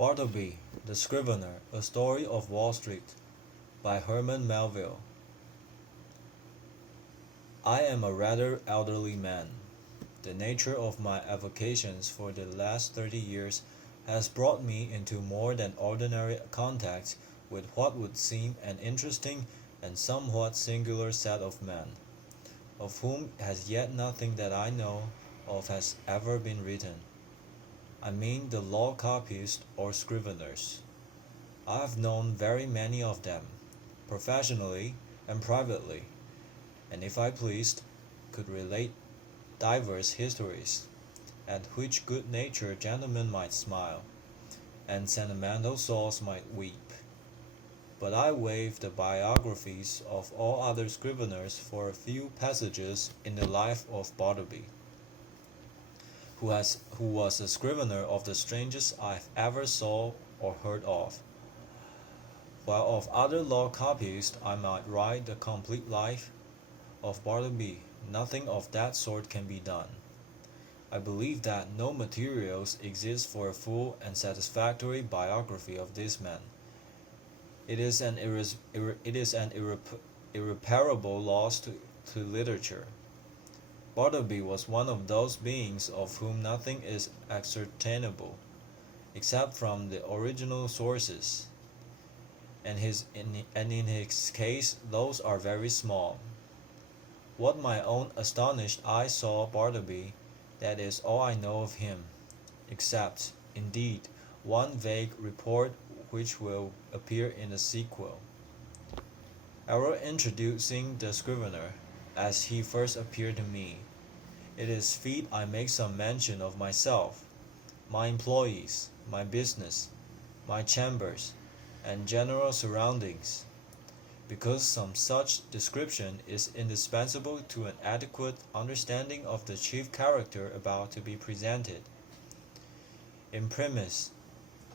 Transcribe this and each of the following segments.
Bartleby, the Scrivener, A Story of Wall Street, by Herman Melville. I am a rather elderly man. The nature of my avocations for the last 30 years has brought me into more than ordinary contact with what would seem an interesting and somewhat singular set of men, of whom as yet nothing that I know of has ever been written. I mean the law copyists or scriveners. I have known very many of them, professionally and privately, and if I pleased, could relate divers histories, at which good-natured gentlemen might smile, and sentimental souls might weep. But I waive the biographies of all other scriveners for a few passages in the life of Bartleby, who was a scrivener of the strangest I ever saw or heard of, while of other law copyists I might write the complete life of Bartleby. Nothing of that sort can be done. I believe that no materials exist for a full and satisfactory biography of this man. It is an irreparable loss to literature. Bartleby was one of those beings of whom nothing is ascertainable, except from the original sources, and in his case those are very small. What my own astonished eye saw Bartleby, that is all I know of him, except, indeed, one vague report which will appear in the sequel. Ever introducing the scrivener, as he first appeared to me, it is fit I make some mention of myself, my employees, my business, my chambers, and general surroundings, because some such description is indispensable to an adequate understanding of the chief character about to be presented. Imprimis,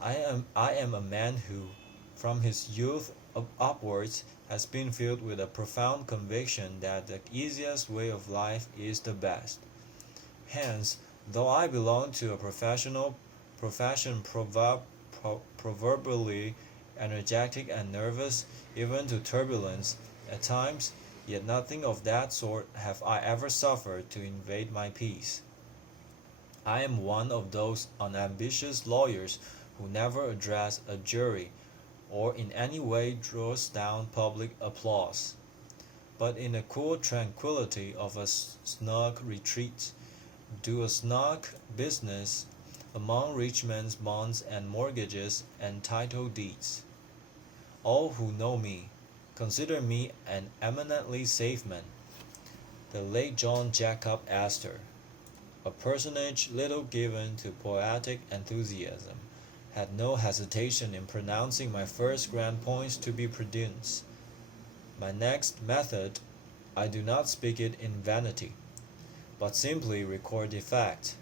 I am a man who, from his youth upwards, has been filled with a profound conviction that the easiest way of life is the best. Hence, though I belong to a profession proverbially energetic and nervous, even to turbulence at times, yet nothing of that sort have I ever suffered to invade my peace. I am one of those unambitious lawyers who never address a jury or in any way draws down public applause, but in the cool tranquillity of a snug retreat, do a snug business among rich men's bonds and mortgages and title deeds. All who know me consider me an eminently safe man. The late John Jacob Astor, a personage little given to poetic enthusiasm, had no hesitation in pronouncing my first grand points to be prudence. My next method, I do not speak it in vanity, but simply record the fact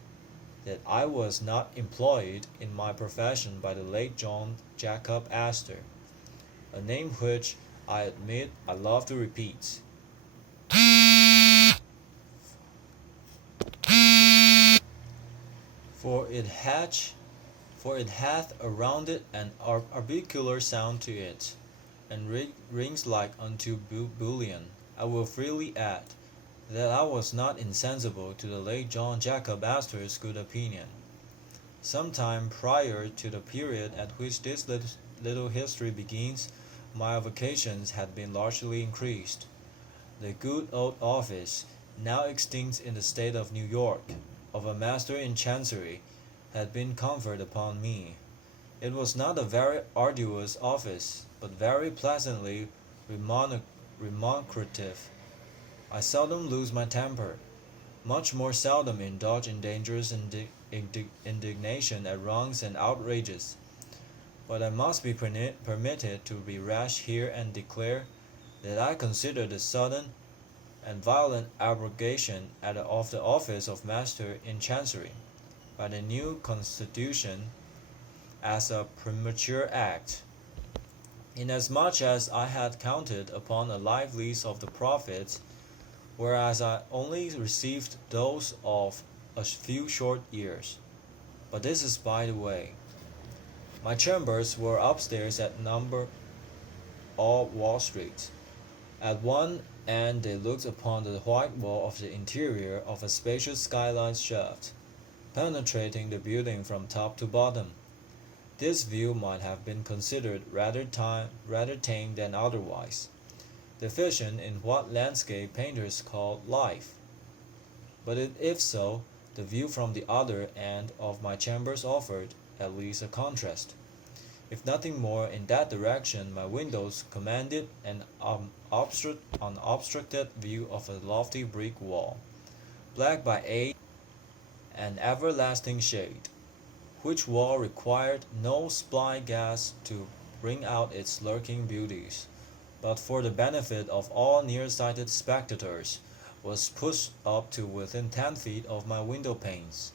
that I was not employed in my profession by the late John Jacob Astor, a name which, I admit, I love to repeat. For it hath a rounded and arbicular sound to it, and rings like unto bullion. I will freely add that I was not insensible to the late John Jacob Astor's good opinion. Some time prior to the period at which this little history begins, my avocations had been largely increased. The good old office, now extinct in the state of New York, of a master in chancery, had been conferred upon me. It was not a very arduous office, but very pleasantly remunerative. I seldom lose my temper, much more seldom indulge in dangerous indignation at wrongs and outrages. But I must be permitted to be rash here and declare that I consider the sudden and violent abrogation of the office of Master in Chancery by the new Constitution as a premature act, inasmuch as I had counted upon a life lease of the profits, whereas I only received those of a few short years. But this is by the way. My chambers were upstairs at number of Wall Street. At one end they looked upon the white wall of the interior of a spacious skylight shaft, penetrating the building from top to bottom. This view might have been considered rather tame than otherwise, deficient in what landscape painters call life. But if so, the view from the other end of my chambers offered, at least, a contrast. If nothing more, in that direction my windows commanded an unobstructed view of a lofty brick wall, black by age and everlasting shade, which wall required no spy gas to bring out its lurking beauties, but for the benefit of all near-sighted spectators was pushed up to within 10 feet of my window panes,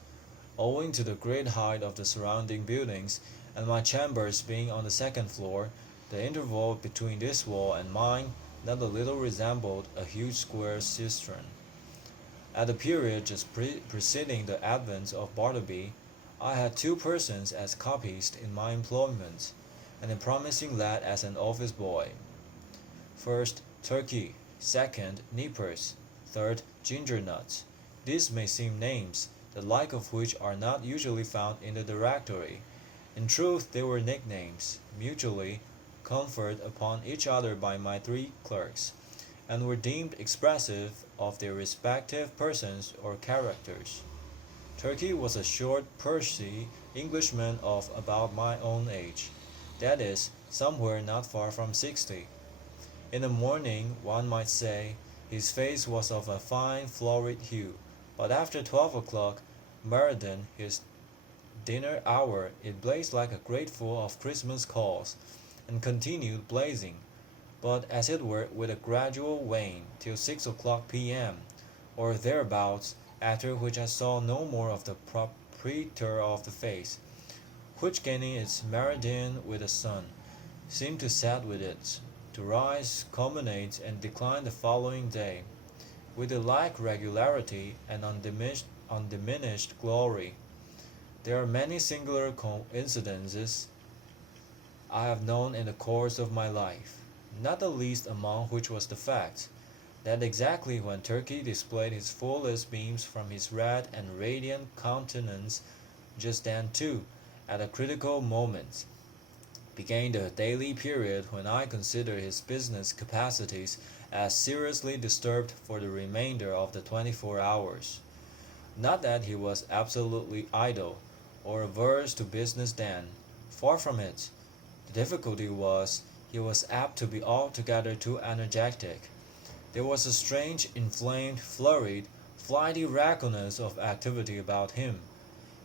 owing to the great height of the surrounding buildings, and my chambers being on the second floor. The interval between this wall and mine not a little resembled a huge square cistern. At the period just preceding the advent of Bartleby, I had two persons as copyists in my employment, and a promising lad as an office boy. First, Turkey; second, Nippers; third, Ginger Nuts. These may seem names, the like of which are not usually found in the directory. In truth, they were nicknames, mutually conferred upon each other by my three clerks, and were deemed expressive of their respective persons or characters. Turkey was a short, pursy Englishman of about my own age, that is, somewhere not far from 60. In the morning, one might say, his face was of a fine florid hue, but after 12 o'clock, meridian, his dinner hour, it blazed like a grateful of Christmas calls, and continued blazing, but as it were with a gradual wane, till 6 o'clock p.m., or thereabouts, after which I saw no more of the proprietor of the face, which gaining its meridian with the sun, seemed to set with it, to rise, culminate, and decline the following day, with the like regularity and undiminished glory. There are many singular coincidences I have known in the course of my life, not the least among which was the fact that exactly when Turkey displayed his fullest beams from his red and radiant countenance, just then too, at a critical moment, began the daily period when I consider his business capacities as seriously disturbed for the remainder of the 24 hours. Not that he was absolutely idle, or averse to business then, far from it. The difficulty was, he was apt to be altogether too energetic. There was a strange, inflamed, flurried, flighty recklessness of activity about him.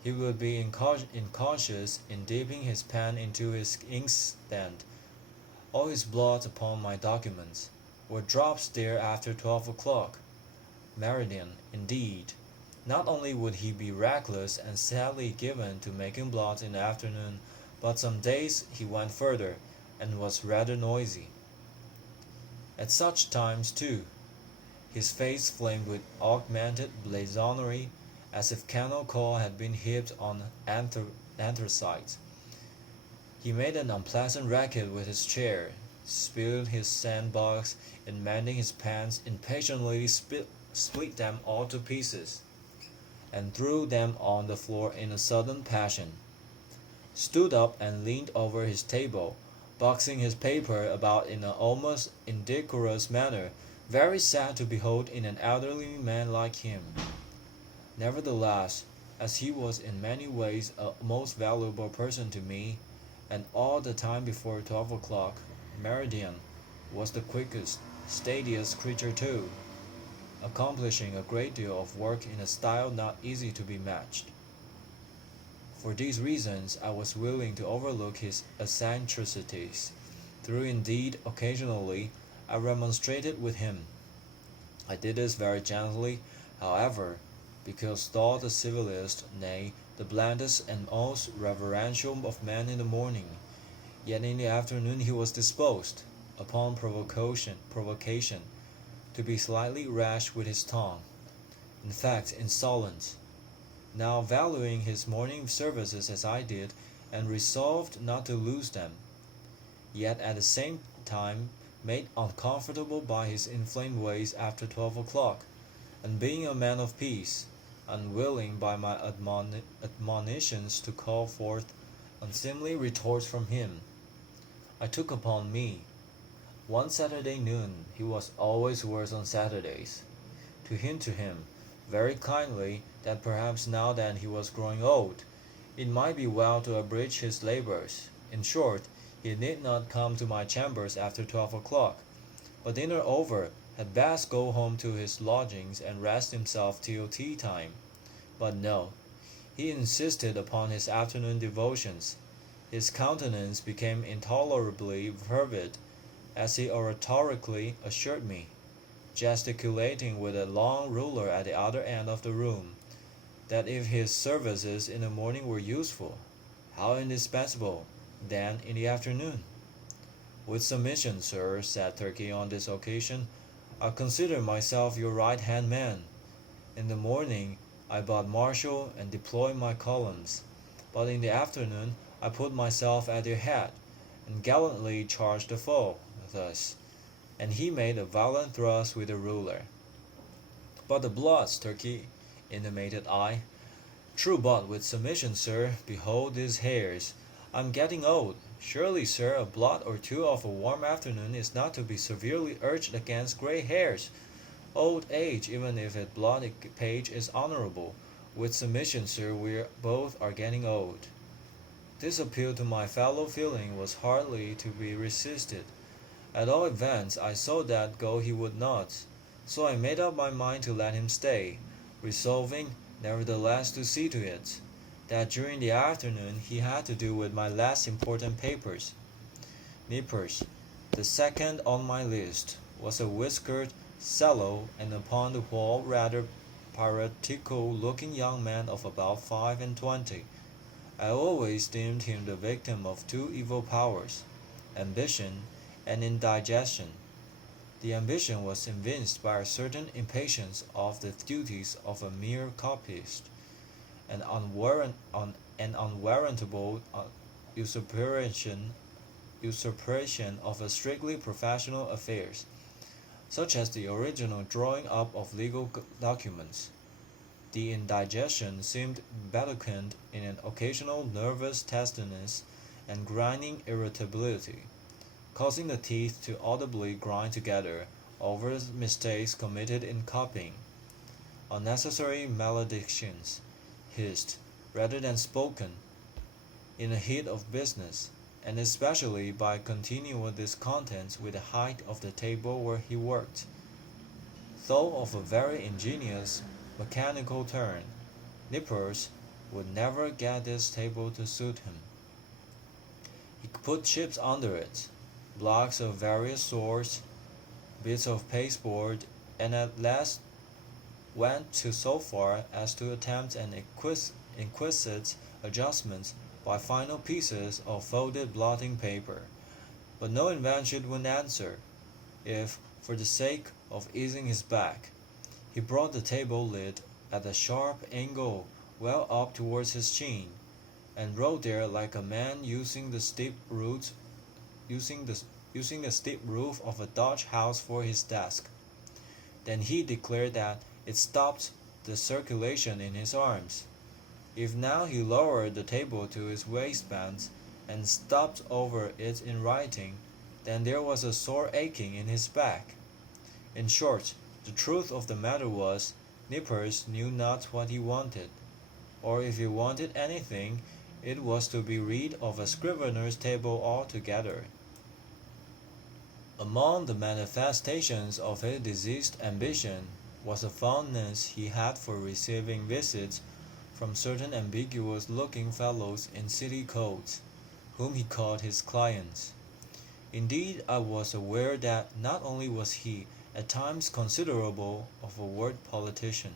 He would be incautious in dipping his pen into his inkstand. All his blots upon my documents were drops there after 12 o'clock. Meridian, indeed. Not only would he be reckless and sadly given to making blots in the afternoon, but some days he went further, and was rather noisy. At such times, too, his face flamed with augmented blazonry, as if cannel coal had been heaped on anthracite. He made an unpleasant racket with his chair, spilled his sandbox in mending his pens, impatiently split them all to pieces, and threw them on the floor in a sudden passion, stood up and leaned over his table, boxing his paper about in an almost indecorous manner, very sad to behold in an elderly man like him. Nevertheless, as he was in many ways a most valuable person to me, and all the time before 12 o'clock, meridian, was the quickest, steadiest creature too, accomplishing a great deal of work in a style not easy to be matched. For these reasons I was willing to overlook his eccentricities, though indeed occasionally I remonstrated with him. I did this very gently, however, because though the civilest, nay, the blandest and most reverential of men in the morning, yet in the afternoon he was disposed, upon provocation, to be slightly rash with his tongue, in fact insolent. Now valuing his morning services as I did, and resolved not to lose them, yet at the same time made uncomfortable by his inflamed ways after 12 o'clock, and being a man of peace, unwilling by my admonitions to call forth unseemly retorts from him, I took upon me, one Saturday noon (he was always worse on Saturdays), to hint to him, very kindly, that perhaps now that he was growing old, it might be well to abridge his labours. In short, he need not come to my chambers after 12 o'clock, but dinner over, had best go home to his lodgings and rest himself till tea time. But no, he insisted upon his afternoon devotions. His countenance became intolerably fervid, as he oratorically assured me, gesticulating with a long ruler at the other end of the room, that if his services in the morning were useful, how indispensable, then, in the afternoon. With submission, sir, said Turkey on this occasion, I consider myself your right-hand man. In the morning I but marshal and deploy my columns, but in the afternoon I put myself at their head, and gallantly charge the foe, thus, and he made a violent thrust with the ruler. But the bloods, Turkey, intimated I. True, but with submission, sir, behold these hairs. I'm getting old. Surely, sir, a blot or two of a warm afternoon is not to be severely urged against grey hairs. Old age, even if a blotted page is honourable. With submission, sir, we both are getting old. This appeal to my fellow feeling was hardly to be resisted. At all events, I saw that go he would not, so I made up my mind to let him stay, resolving, nevertheless, to see to it that during the afternoon he had to do with my less important papers. Nippers, the second on my list, was a whiskered, sallow, and upon the whole rather piratical-looking young man of about 25. I always deemed him the victim of two evil powers, ambition and indigestion. The ambition was evinced by a certain impatience of the duties of a mere copyist, an unwarrantable usurpation of a strictly professional affairs, such as the original drawing up of legal documents. The indigestion seemed betokened in an occasional nervous testiness and grinding irritability, causing the teeth to audibly grind together over mistakes committed in copying. Unnecessary maledictions, hissed, rather than spoken, in the heat of business, and especially by continual discontents with the height of the table where he worked, though of a very ingenious, mechanical turn. Nippers would never get this table to suit him. He put chips under it, blocks of various sorts, bits of pasteboard, and at last went so far as to attempt an exquisite adjustment by final pieces of folded blotting paper. But no invention would answer, if, for the sake of easing his back, he brought the table lid at a sharp angle well up towards his chin, and wrote there like a man using the steep roof of a Dutch house for his desk. Then he declared that it stopped the circulation in his arms. If now he lowered the table to his waistband and stopped over it in writing, then there was a sore aching in his back. In short, the truth of the matter was, Nippers knew not what he wanted, or if he wanted anything, it was to be rid of a scrivener's table altogether. Among the manifestations of his diseased ambition was a fondness he had for receiving visits from certain ambiguous-looking fellows in city coats, whom he called his clients. Indeed, I was aware that not only was he at times considerable of a word politician,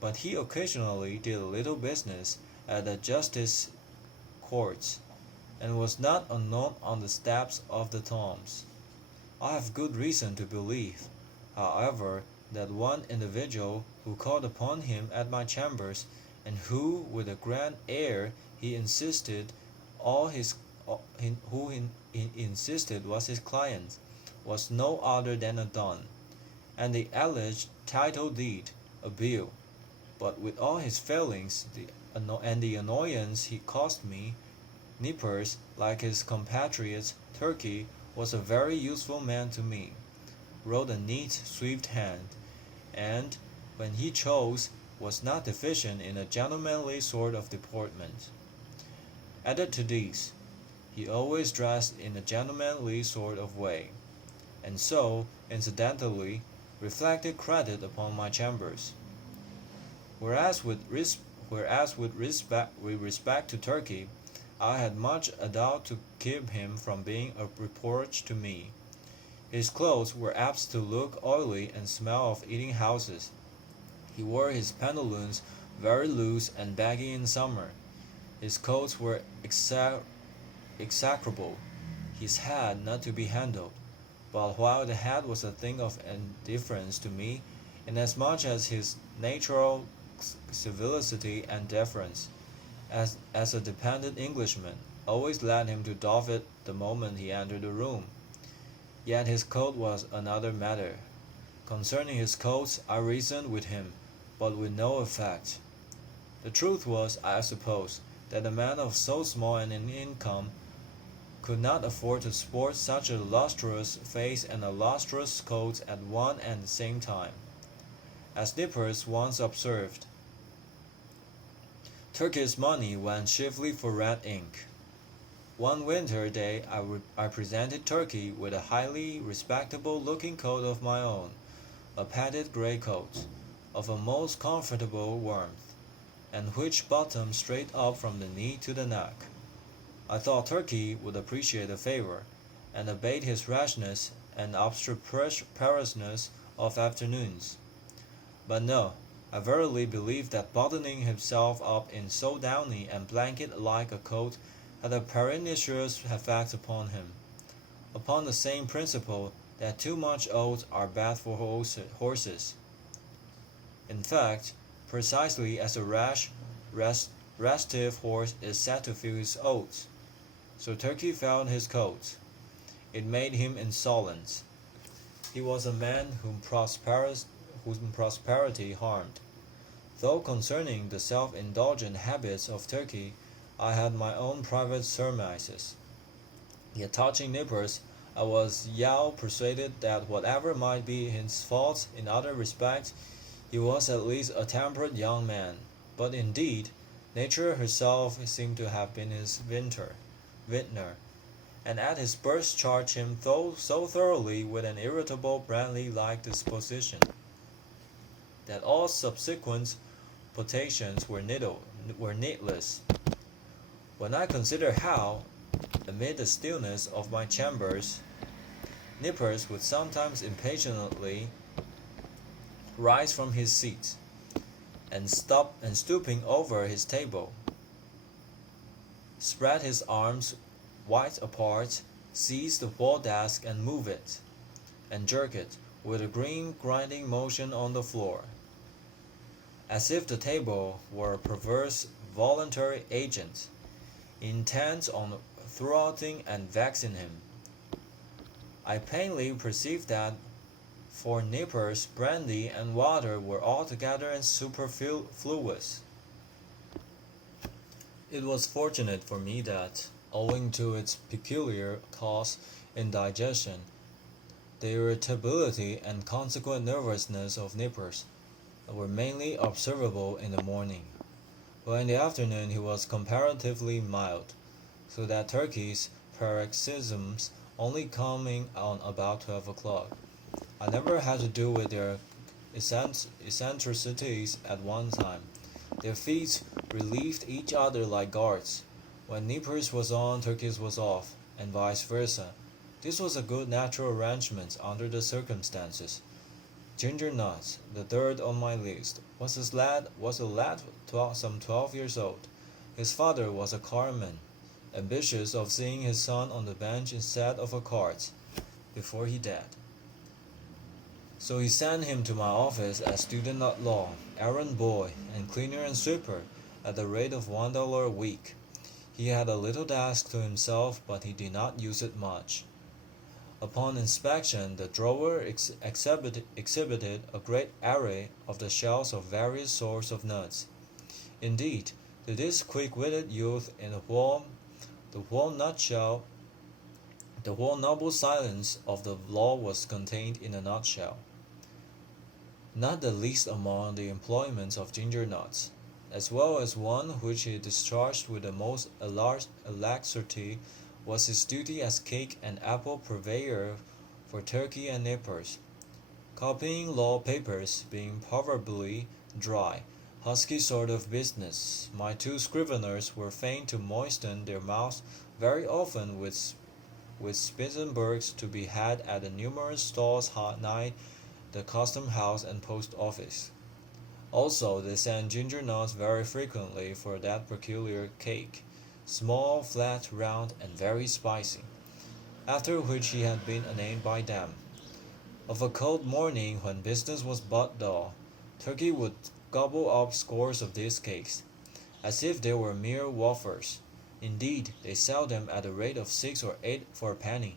but he occasionally did a little business at the justice courts, and was not unknown on the steps of the Tombs. I have good reason to believe, however, that one individual who called upon him at my chambers, and who, with a grand air, he insisted who insisted was his client, was no other than a Don, and the alleged title deed a bill. But with all his failings and the annoyance he caused me, Nippers, like his compatriot Turkey, was a very useful man to me, wrote a neat, swift hand, and, when he chose, was not deficient in a gentlemanly sort of deportment. Added to these, he always dressed in a gentlemanly sort of way, and so, incidentally, reflected credit upon my chambers. Whereas with respect to Turkey, I had much ado to keep him from being a reproach to me. His clothes were apt to look oily and smell of eating houses. He wore his pantaloons very loose and baggy in summer. His coats were execrable, his hat not to be handled. But while the hat was a thing of indifference to me, inasmuch as his natural civility and deference, as a dependent Englishman, always led him to doff it the moment he entered the room. Yet his coat was another matter. Concerning his coats I reasoned with him, but with no effect. The truth was, I suppose, that a man of so small an income could not afford to sport such a lustrous face and a lustrous coat at one and the same time. As Nippers once observed, Turkey's money went chiefly for red ink. One winter day I presented Turkey with a highly respectable-looking coat of my own, a padded grey coat, of a most comfortable warmth, and which bottomed straight up from the knee to the neck. I thought Turkey would appreciate the favour, and abate his rashness and obstreperousness of afternoons. But no, I verily believe that buttoning himself up in so downy and blanket-like a coat had a pernicious effect upon him, upon the same principle that too much oats are bad for horses. In fact, precisely as a restive horse is said to feel his oats, so Turkey felt his coat. It made him insolent. He was a man whom prosperity harmed. Though concerning the self-indulgent habits of Turkey, I had my own private surmises. Yet touching Nippers, I was persuaded that whatever might be his faults in other respects, he was at least a temperate young man. But indeed, nature herself seemed to have been his vintner, and at his birth charged him so thoroughly with an irritable Brantley-like disposition, that all subsequent potations were needless. When I consider how, amid the stillness of my chambers, Nippers would sometimes impatiently rise from his seat, and stooping over his table, spread his arms wide apart, seize the wall desk and move it, and jerk it with a grinding motion on the floor, as if the table were a perverse voluntary agent, intent on thwarting and vexing him. I plainly perceived that for Nippers brandy and water were altogether superfluous. It was fortunate for me that, owing to its peculiar cause in digestion, the irritability and consequent nervousness of Nippers were mainly observable in the morning, while in the afternoon he was comparatively mild, so that Turkey's paroxysms only coming on about 12 o'clock. I never had to do with their eccentricities at one time. Their feet relieved each other like guards. When Nippers was on, Turkey's was off, and vice versa. This was a good natural arrangement under the circumstances. Ginger Nuts, the third on my list, was a lad some 12 years old. His father was a carman, ambitious of seeing his son on the bench instead of a cart, before he died. So he sent him to my office as student at law, errand boy, and cleaner and sweeper, at the rate of $1 a week. He had a little desk to himself, but he did not use it much. Upon inspection, the drawer exhibited a great array of the shells of various sorts of nuts. Indeed, to this quick-witted youth in the whole nutshell, the whole noble science of the law was contained in a nutshell. Not the least among the employments of ginger nuts, as well as one which he discharged with the most alacrity, was his duty as cake and apple purveyor for Turkey and nippers. Copying law papers being proverbially dry, husky sort of business, my two scriveners were fain to moisten their mouths very often with Spitzenbergs to be had at the numerous stalls nigh the custom house and post office. Also, they sent ginger nuts very frequently for that peculiar cake, small, flat, round, and very spicy, after which he had been named by them. Of a cold morning, when business was but dull, Turkey would gobble up scores of these cakes, as if they were mere wafers. Indeed, they sell them at the rate of 6 or 8 for a penny,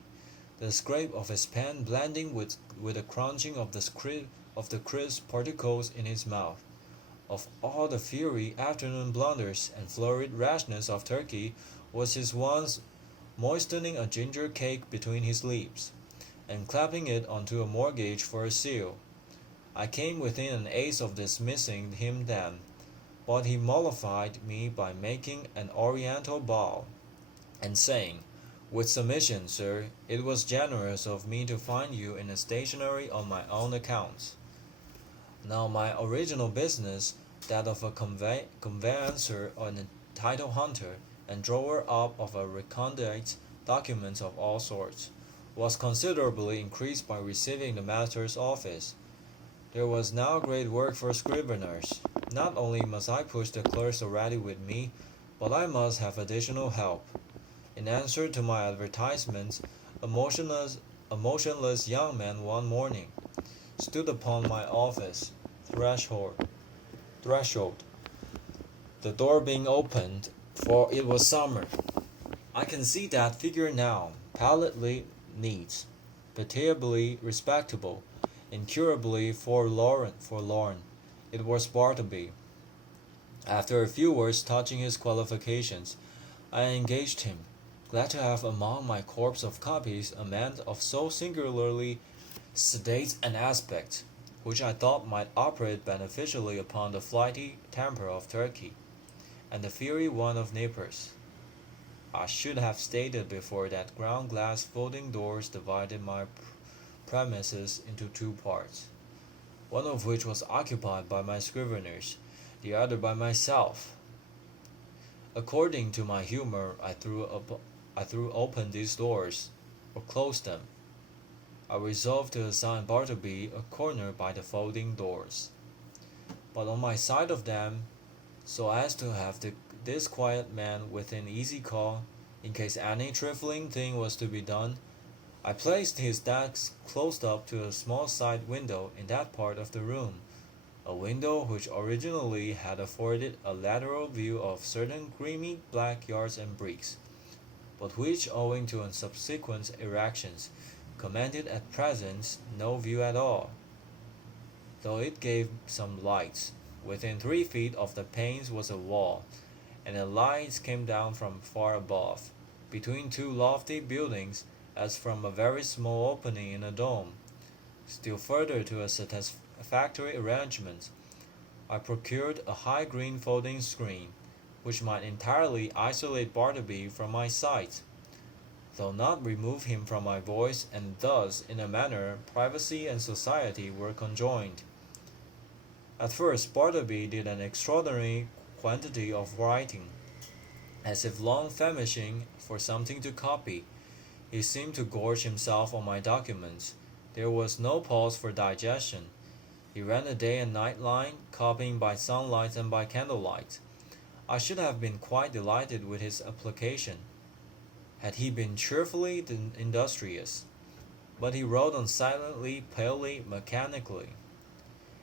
the scrape of his pen blending with the crunching of the crisp particles in his mouth. Of all the fiery afternoon blunders and flurried rashness of Turkey was his once moistening a ginger cake between his lips, and clapping it onto a mortgage for a seal. I came within an ace of dismissing him then, but he mollified me by making an oriental bow, and saying, "With submission, sir, it was generous of me to find you in a stationery on my own account." Now my original business, that of a conveyancer and a title hunter, and drawer up of a recondite documents of all sorts, was considerably increased by receiving the master's office. There was now great work for scriveners. Not only must I push the clerks already with me, but I must have additional help. In answer to my advertisements, a motionless young man one morning stood upon my office threshold, the door being opened, for it was summer. I can see that figure now, pallidly neat, pitiably respectable, incurably forlorn. It was Bartleby. After a few words touching his qualifications, I engaged him, glad to have among my corps of copies a man of so singularly sedate an aspect, which I thought might operate beneficially upon the flighty temper of Turkey, and the fiery one of Naples. I should have stated before that ground glass folding doors divided my premises into two parts, one of which was occupied by my scriveners, the other by myself. According to my humor, I threw open these doors, or closed them. I resolved to assign Bartleby a corner by the folding doors, but on my side of them, so as to have this quiet man within easy call, in case any trifling thing was to be done. I placed his desk close up to a small side window in that part of the room, a window which originally had afforded a lateral view of certain grimy black yards and bricks, but which, owing to subsequent erections, commanded at present no view at all, though it gave some light. Within 3 feet of the panes was a wall, and the lights came down from far above, between two lofty buildings, as from a very small opening in a dome. Still further to a satisfactory arrangement, I procured a high green folding screen, which might entirely isolate Bartleby from my sight, though not remove him from my voice, and thus, in a manner, privacy and society were conjoined. At first Bartleby did an extraordinary quantity of writing, as if long famishing for something to copy. He seemed to gorge himself on my documents. There was no pause for digestion. He ran a day and night line, copying by sunlight and by candlelight. I should have been quite delighted with his application, had he been cheerfully industrious, but he wrote on silently, palely, mechanically.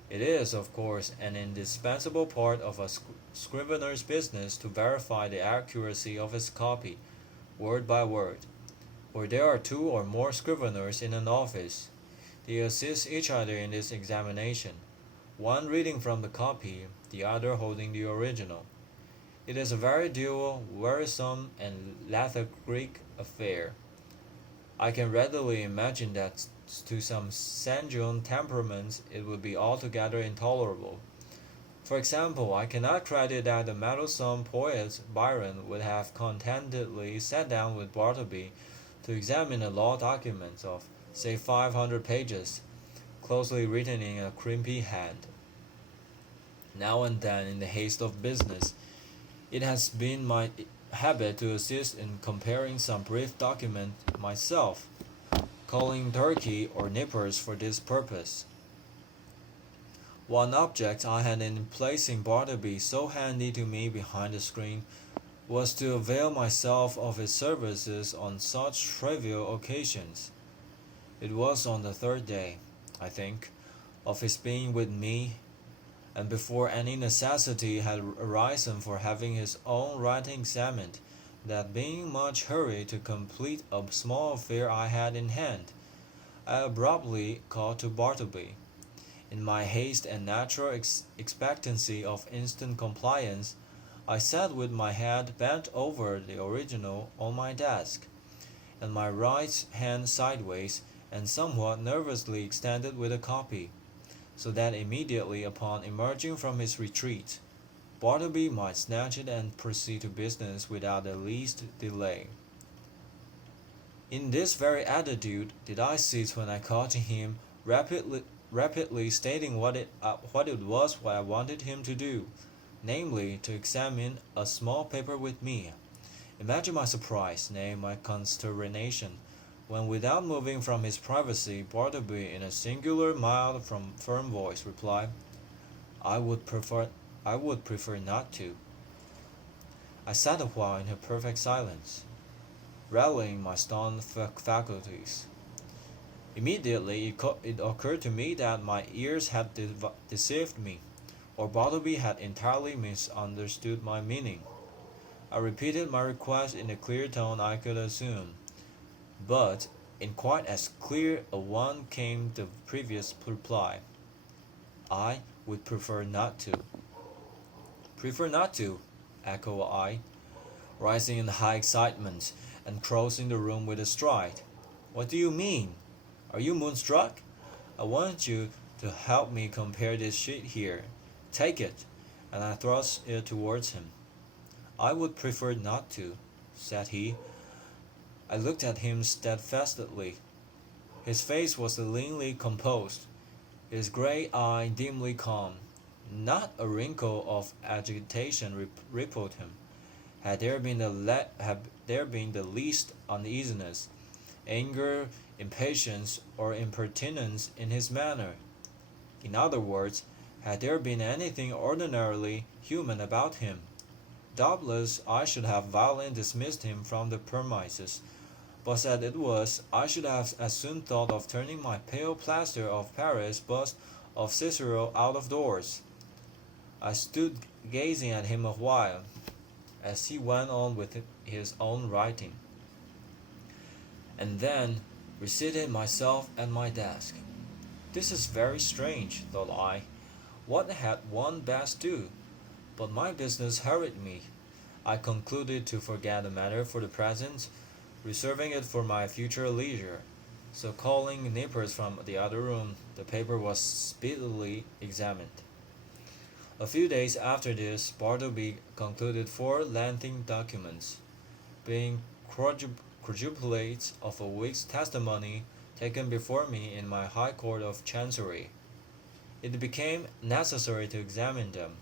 It is, of course, an indispensable part of a scrivener's business to verify the accuracy of his copy, word by word. Where there are two or more scriveners in an office, they assist each other in this examination, one reading from the copy, the other holding the original. It is a very dual, wearisome, and lethargic affair. I can readily imagine that to some sanguine temperaments it would be altogether intolerable. For example, I cannot credit that the meddlesome poet Byron would have contentedly sat down with Bartleby to examine a law document of, say, 500 pages, closely written in a crimpy hand. Now and then, in the haste of business, it has been my habit to assist in comparing some brief document myself, calling Turkey or Nippers for this purpose. One object I had in placing Bartleby so handy to me behind the screen was to avail myself of his services on such trivial occasions. It was on the third day, I think, of his being with me, and before any necessity had arisen for having his own writing examined, that being much hurried to complete a small affair I had in hand, I abruptly called to Bartleby. In my haste and natural expectancy of instant compliance, I sat with my head bent over the original on my desk, and my right hand sideways and somewhat nervously extended with a copy, so that immediately upon emerging from his retreat, Bartleby might snatch it and proceed to business without the least delay. In this very attitude did I sit when I called to him, rapidly stating what it was what I wanted him to do, namely, to examine a small paper with me. Imagine my surprise, nay, my consternation, when without moving from his privacy, Bartleby, in a singular mild firm voice, replied, "I would prefer not to." I sat a while in a perfect silence, rallying my stunned faculties. Immediately it occurred to me that my ears had deceived me, or Bartleby had entirely misunderstood my meaning. I repeated my request in the clear tone I could assume, but in quite as clear a one came the previous reply. "I would prefer not to." "Prefer not to," echoed I, rising in high excitement and crossing the room with a stride. "What do you mean? Are you moonstruck? I want you to help me compare this sheet here. Take it," and I thrust it towards him. "I would prefer not to," said he. I looked at him steadfastly. His face was leanly composed, his gray eye dimly calm. Not a wrinkle of agitation rippled him. Had there been the least uneasiness, anger, impatience, or impertinence in his manner? In other words, had there been anything ordinarily human about him, doubtless I should have violently dismissed him from the premises, but as it was, I should have as soon thought of turning my pale plaster of Paris bust of Cicero out of doors. I stood gazing at him a while, as he went on with his own writing, and then reseated myself at my desk. This is very strange, thought I. What had one best do? But my business hurried me. I concluded to forget the matter for the present, reserving it for my future leisure. So calling Nippers from the other room, the paper was speedily examined. A few days after this, Bartleby concluded 4 lengthy documents, being quadruplets of a week's testimony taken before me in my High Court of Chancery. It became necessary to examine them.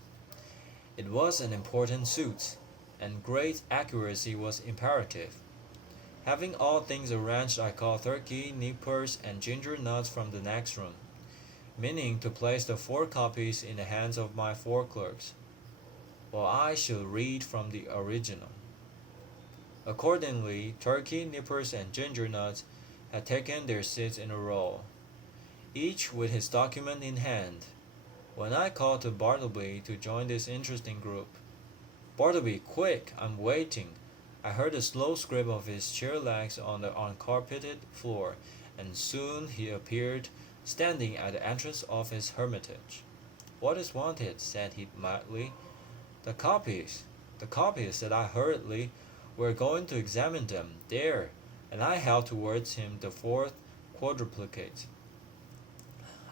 It was an important suit, and great accuracy was imperative. Having all things arranged, I called Turkey, Nippers, and Ginger Nuts from the next room, meaning to place the 4 copies in the hands of my 4 clerks, while I should read from the original. Accordingly, Turkey, Nippers, and Ginger Nuts had taken their seats in a row, each with his document in hand. when I called to Bartleby to join this interesting group. "Bartleby, quick! I'm waiting." I heard the slow scrape of his chair legs on the uncarpeted floor, and soon he appeared, standing at the entrance of his hermitage. "What is wanted?" said he mildly. "The copies." "The copies," said I hurriedly. "We're going to examine them. There." And I held towards him the fourth quadruplicate.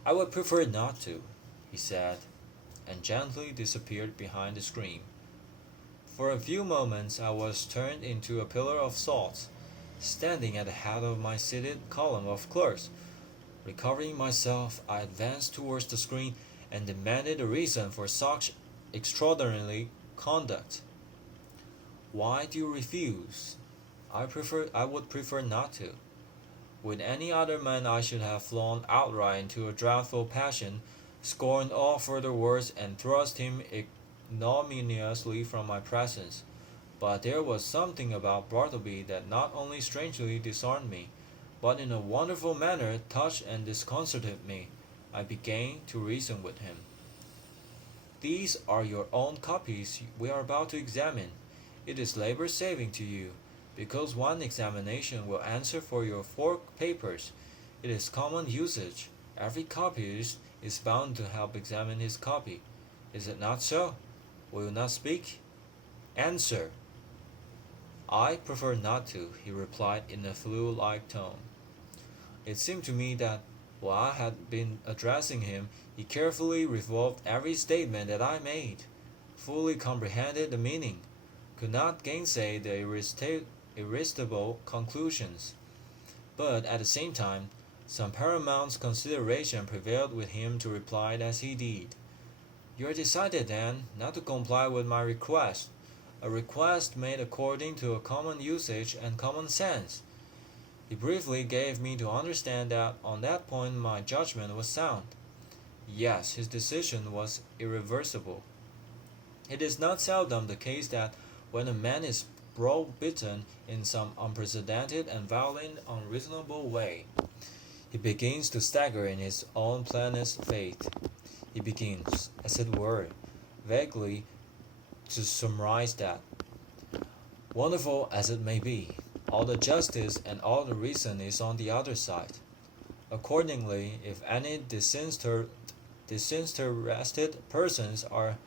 "I would prefer not to," he said, and gently disappeared behind the screen. For a few moments I was turned into a pillar of salt, standing at the head of my seated column of clerks. Recovering myself, I advanced towards the screen and demanded a reason for such extraordinary conduct. "Why do you refuse?" I would prefer not to." With any other man I should have flown outright into a dreadful passion, scorned all further words, and thrust him ignominiously from my presence. But there was something about Bartleby that not only strangely disarmed me, but in a wonderful manner touched and disconcerted me. I began to reason with him. "These are your own copies we are about to examine. It is labor-saving to you, because one examination will answer for your 4 papers. It is common usage. Every copyist is bound to help examine his copy. Is it not so? Will you not speak? Answer." "I prefer not to," he replied in a flu-like tone. It seemed to me that while I had been addressing him, he carefully revolved every statement that I made, fully comprehended the meaning, could not gainsay the irresistible conclusions. But at the same time, some paramount consideration prevailed with him to reply as he did. "You are decided, then, not to comply with my request, a request made according to a common usage and common sense." He briefly gave me to understand that on that point my judgment was sound. Yes, his decision was irreversible. It is not seldom the case that when a man is browbeaten in some unprecedented and violent unreasonable way, he begins to stagger in his own plainest faith. He begins, as it were, vaguely to surmise that, wonderful as it may be, all the justice and all the reason is on the other side. Accordingly, if any disinterested persons are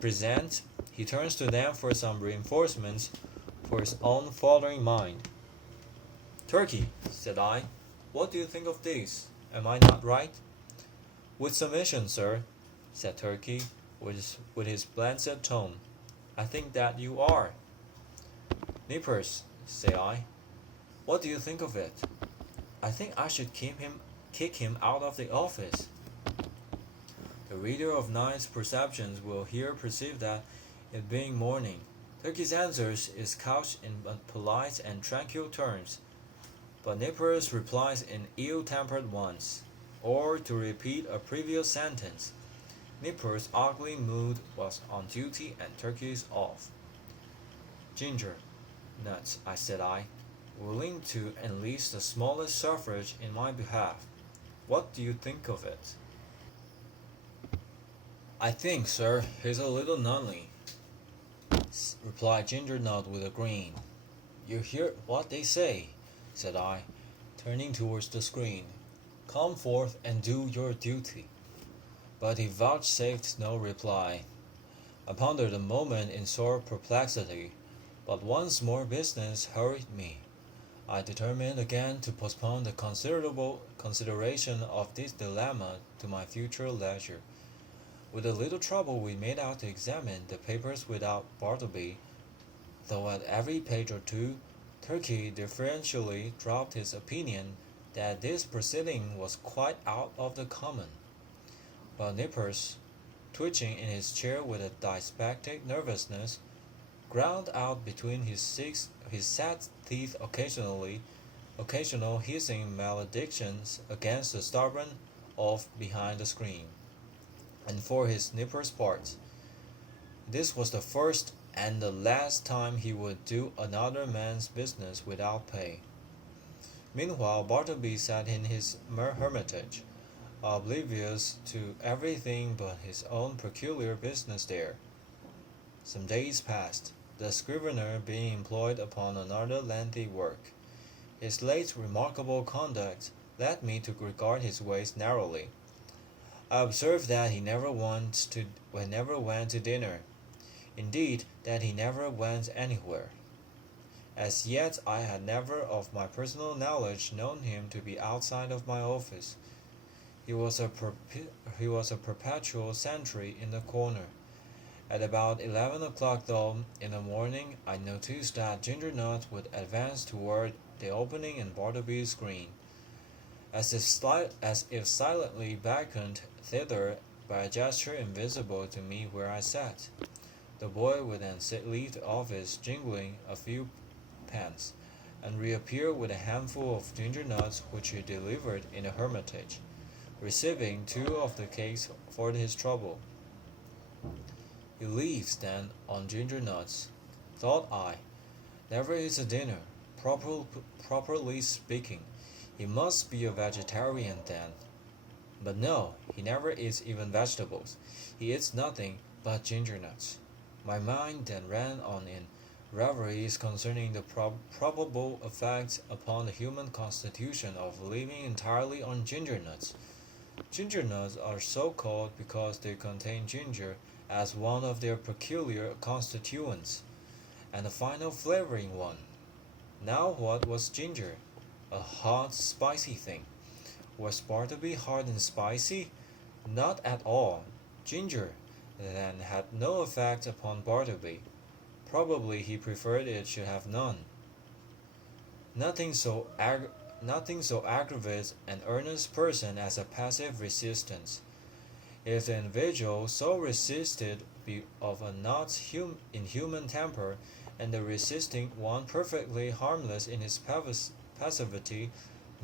present, he turns to them for some reinforcements for his own faltering mind. "Turkey," said I, "what do you think of this? Am I not right?" "With submission, sir," said Turkey, with his bland tone, "I think that you are." "Nippers," say I, "what do you think of it?" "I think I should kick him out of the office." The reader of Nine's perceptions will here perceive that, it being morning, Turkey's answers is couched in polite and tranquil terms, but Nippers replies in ill-tempered ones. Or, to repeat a previous sentence, Nippers' ugly mood was on duty and Turkey's off. "Ginger nuts," said I, willing to enlist the smallest suffrage in my behalf. "What do you think of it?" "I think, sir, he's a little nunly," replied Ginger Nut with a grin. "You hear what they say," said I, turning towards the screen. "Come forth and do your duty." But he vouchsafed no reply. I pondered a moment in sore perplexity, but once more business hurried me. I determined again to postpone the consideration of this dilemma to my future leisure. With a little trouble we made out to examine the papers without Bartleby, though at every page or two Turkey deferentially dropped his opinion that this proceeding was quite out of the common. But Nippers, twitching in his chair with a dyspeptic nervousness, ground out between his set teeth occasional hissing maledictions against the stubborn oaf behind the screen. And for his Nipper's part, this was the first and the last time he would do another man's business without pay. Meanwhile Bartleby sat in his hermitage, oblivious to everything but his own peculiar business there. Some days passed, the scrivener being employed upon another lengthy work. His late remarkable conduct led me to regard his ways narrowly. I observed that he never went to dinner, indeed that he never went anywhere. As yet I had never of my personal knowledge known him to be outside of my office. He was a perpetual sentry in the corner. At about 11 o'clock though, in the morning, I noticed that Ginger Nut would advance toward the opening in Bartleby's screen, as if silently beckoned thither by a gesture invisible to me where I sat. The boy would then leave the office jingling a few pence, and reappear with a handful of ginger nuts which he delivered in the hermitage, receiving 2 of the cakes for his trouble. He lives, then, on ginger nuts, thought I. Never eats a dinner. Properly speaking, he must be a vegetarian then. But no, he never eats even vegetables. He eats nothing but ginger nuts. My mind then ran on in reveries concerning the probable effects upon the human constitution of living entirely on ginger nuts. Ginger nuts are so called because they contain ginger as one of their peculiar constituents, and a final flavoring one. Now what was ginger? A hot, spicy thing. Was Bartleby hot and spicy? Not at all. Ginger, then, had no effect upon Bartleby. Probably he preferred it should have none. Nothing so aggravates an earnest person as a passive resistance. If the individual so resisted be of a not inhuman temper, and the resisting one perfectly harmless in his passivity,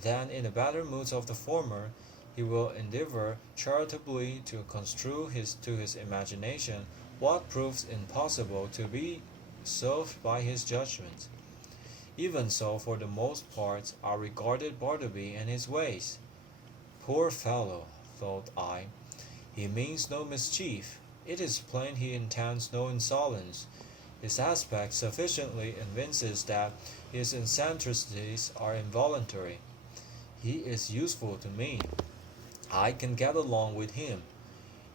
then in the better moods of the former, he will endeavor charitably to construe to his imagination what proves impossible to be solved by his judgment. Even so, for the most part, I regarded Bartleby and his ways. Poor fellow, thought I, he means no mischief. It is plain he intends no insolence. His aspect sufficiently evinces that his eccentricities are involuntary. He is useful to me. I can get along with him.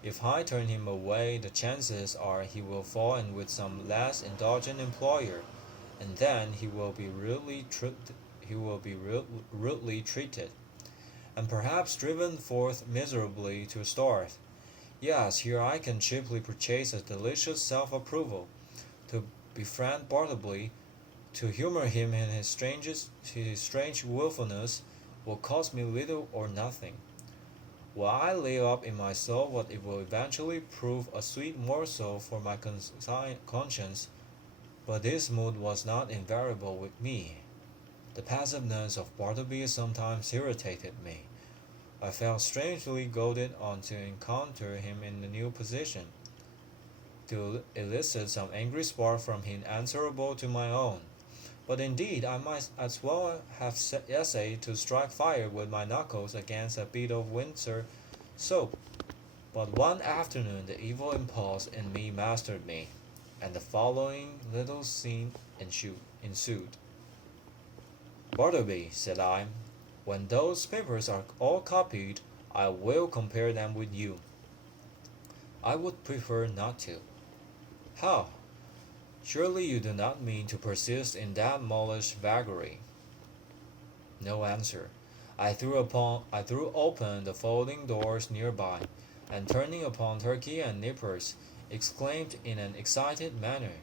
If I turn him away, the chances are he will fall in with some less indulgent employer, and then he will be rudely treated, and perhaps driven forth miserably to starve. Yes, here I can cheaply purchase a delicious self-approval. To befriend Bartleby, to humor him in his strange willfulness, will cost me little or nothing. Will I lay up in my soul what it will eventually prove a sweet morsel for my conscience? But this mood was not invariable with me. The passiveness of Bartleby sometimes irritated me. I felt strangely goaded on to encounter him in the new position, to elicit some angry spark from him answerable to my own. But indeed I might as well have essayed to strike fire with my knuckles against a bit of winter soap. But one afternoon the evil impulse in me mastered me, and the following little scene ensued. Bartleby, said I, when those papers are all copied, I will compare them with you. I would prefer not to. How? Surely you do not mean to persist in that mulish vagary. No answer. I threw open the folding doors nearby, and turning upon Turkey and Nippers, exclaimed in an excited manner,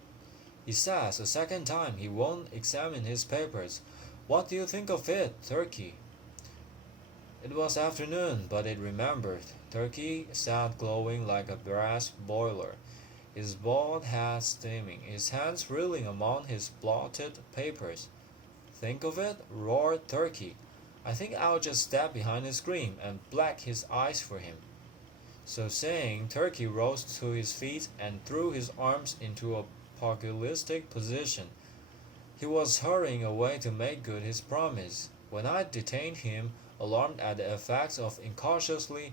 He says a second time he won't examine his papers. What do you think of it, Turkey? It was afternoon, but it remembered. Turkey sat glowing like a brass boiler, his bald head steaming, his hands reeling among his blotted papers. Think of it? Roared Turkey. I think I'll just step behind the screen and black his eyes for him. So saying, Turkey rose to his feet and threw his arms into a pugilistic position. He was hurrying away to make good his promise, when I detained him alarmed at the effects of incautiously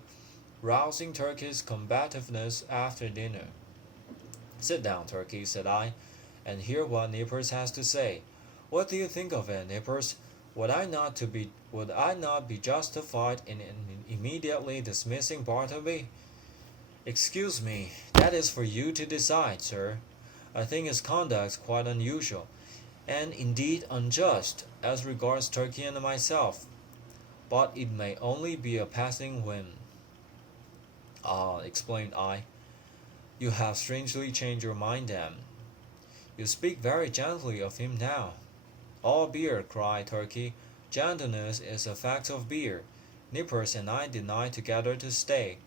rousing Turkey's combativeness after dinner. "Sit down, Turkey," said I, "and hear what Nippers has to say. What do you think of it, Nippers? Would I not be justified in immediately dismissing Bartleby?" "Excuse me, that is for you to decide, sir. I think his conduct quite unusual, and indeed unjust, as regards Turkey and myself. But it may only be a passing whim." "Ah," exclaimed I, "you have strangely changed your mind then. You speak very gently of him now." "All beer," cried Turkey. "Gentleness is a fact of beer. Nippers and I deny together to stay.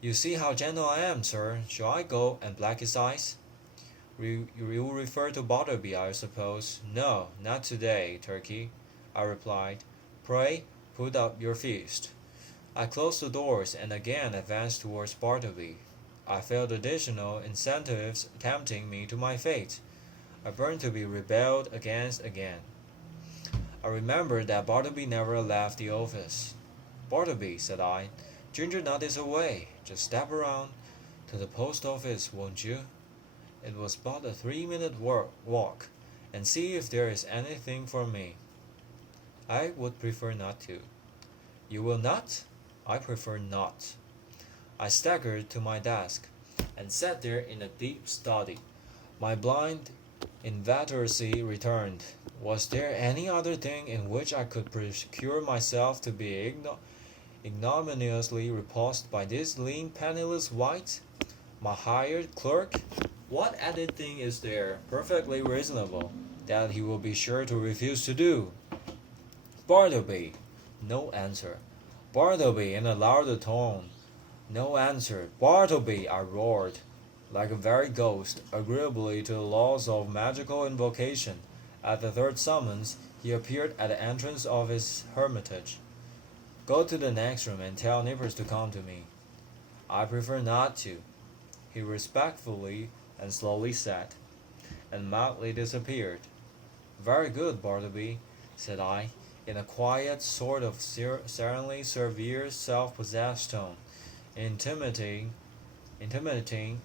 You see how gentle I am, sir. Shall I go and black his eyes?" You refer to Bartleby, I suppose." "No, not today, Turkey," I replied. "Pray, put up your fist." I closed the doors and again advanced towards Bartleby. I felt additional incentives tempting me to my fate. I burned to be rebelled against again. I remembered that Bartleby never left the office. "Bartleby," said I, "Ginger Nut is away. Just step around to the post office, won't you? It was but a 3-minute walk, and see if there is anything for me." "I would prefer not to." "You will not?" "I prefer not." I staggered to my desk, and sat there in a deep study. My blind inveteracy returned. Was there any other thing in which I could procure myself to be ignominiously repulsed by this lean, penniless wight, my hired clerk? What added thing is there, perfectly reasonable, that he will be sure to refuse to do? "Bartleby!" No answer. "Bartleby!" in a louder tone. No answer. "Bartleby!" I roared, like a very ghost, agreeably to the laws of magical invocation. At the third summons, he appeared at the entrance of his hermitage. "Go to the next room and tell Nippers to come to me." "I prefer not to," he respectfully and slowly said, and mildly disappeared. "Very good, Bartleby," said I, in a quiet, sort of serenely severe, self-possessed tone, intimating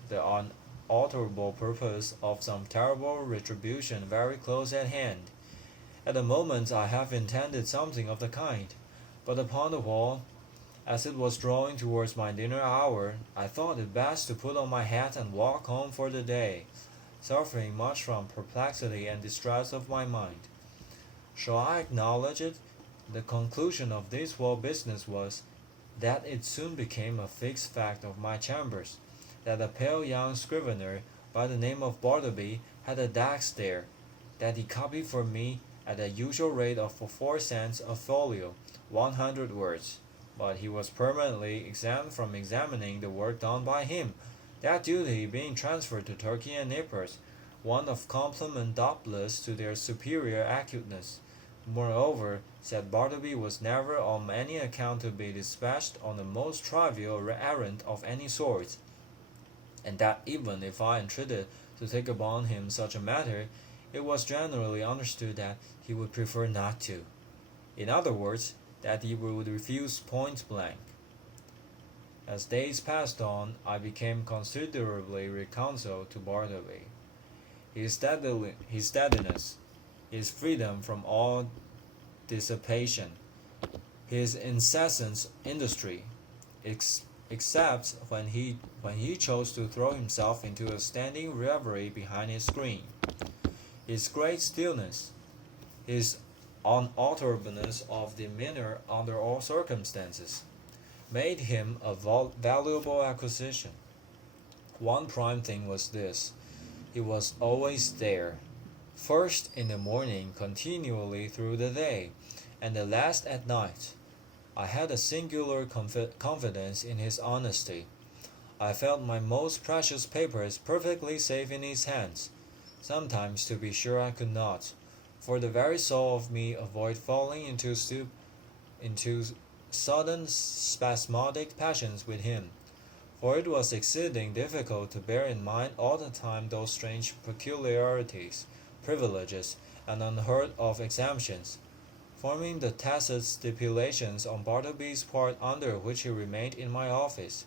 the unalterable purpose of some terrible retribution very close at hand. "At the moment I have intended something of the kind, but upon the whole, as it was drawing towards my dinner hour, I thought it best to put on my hat and walk home for the day, suffering much from perplexity and distress of my mind. Shall I acknowledge it? The conclusion of this whole business was, that it soon became a fixed fact of my chambers, that a pale young scrivener by the name of Bartleby had a desk there, that he copied for me at the usual rate of 4 cents a folio, 100 words. But he was permanently exempt from examining the work done by him, that duty being transferred to Turkey and Nippers, one of compliment doubtless to their superior acuteness. Moreover, said Bartleby was never on any account to be dispatched on the most trivial errand of any sort, and that even if I entreated to take upon him such a matter, it was generally understood that he would prefer not to. In other words, that he would refuse point blank. As days passed on, I became considerably reconciled to Bartleby. His steadiness, his freedom from all dissipation, his incessant industry, except when he chose to throw himself into a standing reverie behind his screen, his great stillness, his unalterableness of demeanor under all circumstances, made him a valuable acquisition. One prime thing was this: he was always there, first in the morning, continually through the day, and the last at night. I had a singular confidence in his honesty. I felt my most precious papers perfectly safe in his hands. Sometimes, to be sure, I could not, for the very soul of me, avoid falling into sudden spasmodic passions with him, for it was exceeding difficult to bear in mind all the time those strange peculiarities, privileges, and unheard of exemptions, forming the tacit stipulations on Bartleby's part under which he remained in my office.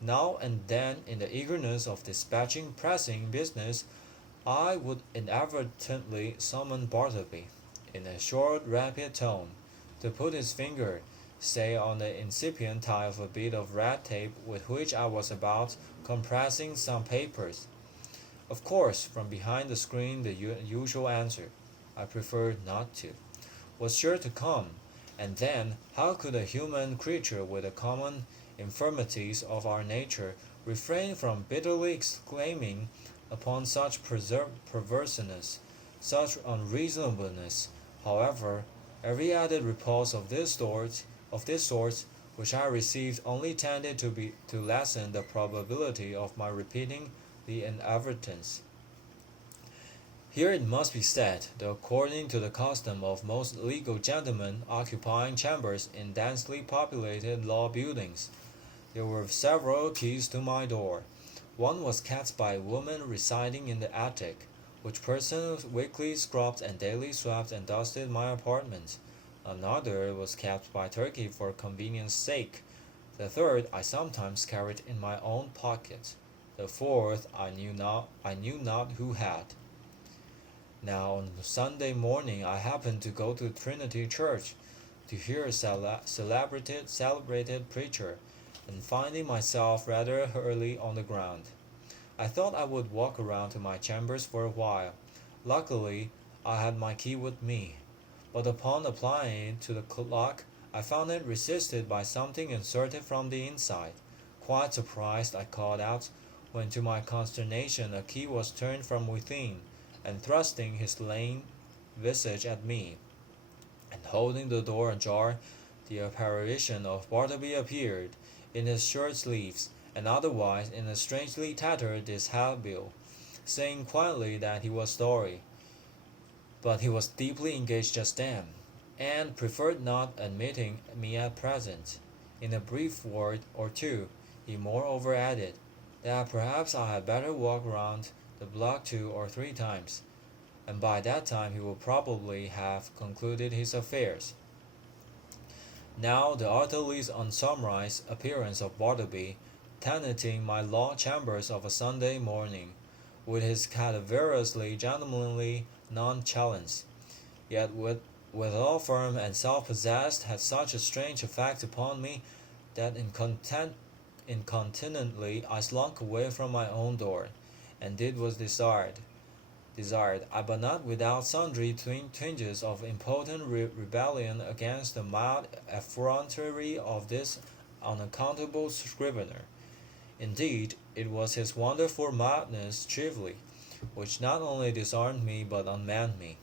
Now and then, in the eagerness of dispatching pressing business, I would inadvertently summon Bartleby, in a short, rapid tone, to put his finger, say, on the incipient tie of a bit of red tape with which I was about compressing some papers. Of course, from behind the screen the usual answer, "I prefer not to," was sure to come, and then how could a human creature with the common infirmities of our nature refrain from bitterly exclaiming upon such perverseness, such unreasonableness? However, every added repulse of this sort which I received only tended to lessen the probability of my repeating the inadvertence. Here it must be said that according to the custom of most legal gentlemen occupying chambers in densely populated law buildings, there were several keys to my door. One was kept by a woman residing in the attic, which person weekly scrubbed and daily swept and dusted my apartment. Another was kept by Turkey for convenience sake. The third I sometimes carried in my own pocket. The fourth I knew not who had. Now on Sunday morning I happened to go to Trinity Church to hear a celebrated preacher, and finding myself rather early on the ground, I thought I would walk around to my chambers for a while. Luckily, I had my key with me, but upon applying it to the lock, I found it resisted by something inserted from the inside. Quite surprised, I called out, when to my consternation a key was turned from within, and thrusting his lame visage at me, and holding the door ajar, the apparition of Bartleby appeared, in his shirt sleeves, and otherwise in a strangely tattered dishabille, saying quietly that he was sorry, but he was deeply engaged just then, and preferred not admitting me at present. In a brief word or two, he moreover added, that perhaps I had better walk round the block 2 or 3 times, and by that time he would probably have concluded his affairs. Now the utterly unsummarized appearance of Bartleby, tenanting my law chambers of a Sunday morning, with his cadaverously gentlemanly nonchalance, yet withal firm and self-possessed, had such a strange effect upon me that incontinently I slunk away from my own door, and did was desired, but not without sundry twinges of impotent rebellion against the mild effrontery of this unaccountable Scrivener. Indeed, it was his wonderful mildness chiefly, which not only disarmed me but unmanned me,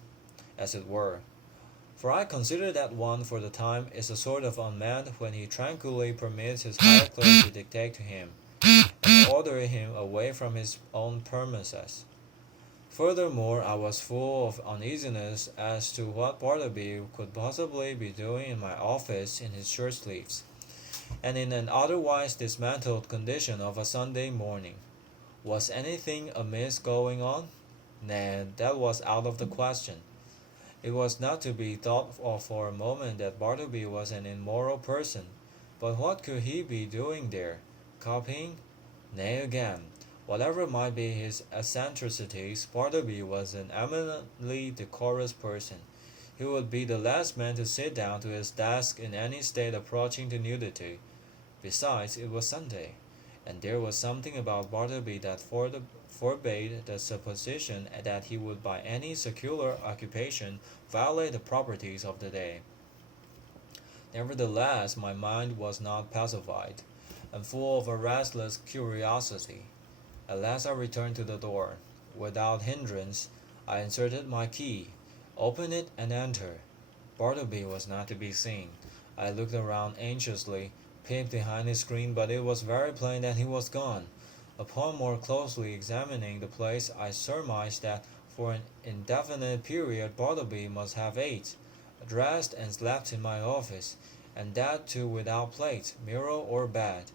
as it were. For I consider that one for the time is a sort of unmanned when he tranquilly permits his higher clerk to dictate to him, and order him away from his own premises. Furthermore, I was full of uneasiness as to what Bartleby could possibly be doing in my office in his shirt sleeves, and in an otherwise dismantled condition of a Sunday morning. Was anything amiss going on? Nay, that was out of the question. It was not to be thought of for a moment that Bartleby was an immoral person, but what could he be doing there? Copying? Nay, again, whatever might be his eccentricities, Bartleby was an eminently decorous person. He would be the last man to sit down to his desk in any state approaching to nudity. Besides, it was Sunday, and there was something about Bartleby that forbade the supposition that he would by any secular occupation violate the proprieties of the day. Nevertheless, my mind was not pacified, and full of a restless curiosity. At last I returned to the door. Without hindrance, I inserted my key, opened it, and entered. Bartleby was not to be seen. I looked around anxiously, peeped behind his screen, but it was very plain that he was gone. Upon more closely examining the place, I surmised that for an indefinite period Bartleby must have ate, dressed, and slept in my office, and that too without plate, mirror, or bed.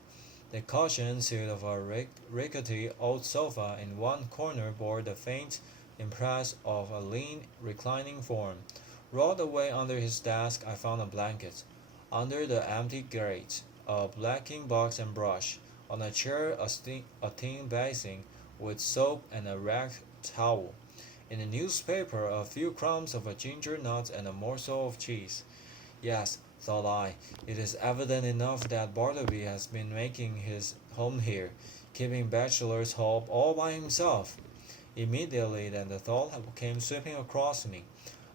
The cushioned seat of a rickety old sofa in one corner bore the faint impress of a lean, reclining form, Rolled away under his desk, I found a blanket. Under the empty grate, a blacking box and brush. On a chair, a tin basin with soap and a rag towel. In the newspaper, a few crumbs of a ginger nut and a morsel of cheese. Yes, thought I, it is evident enough that Bartleby has been making his home here, keeping bachelor's hall all by himself. Immediately then the thought came sweeping across me.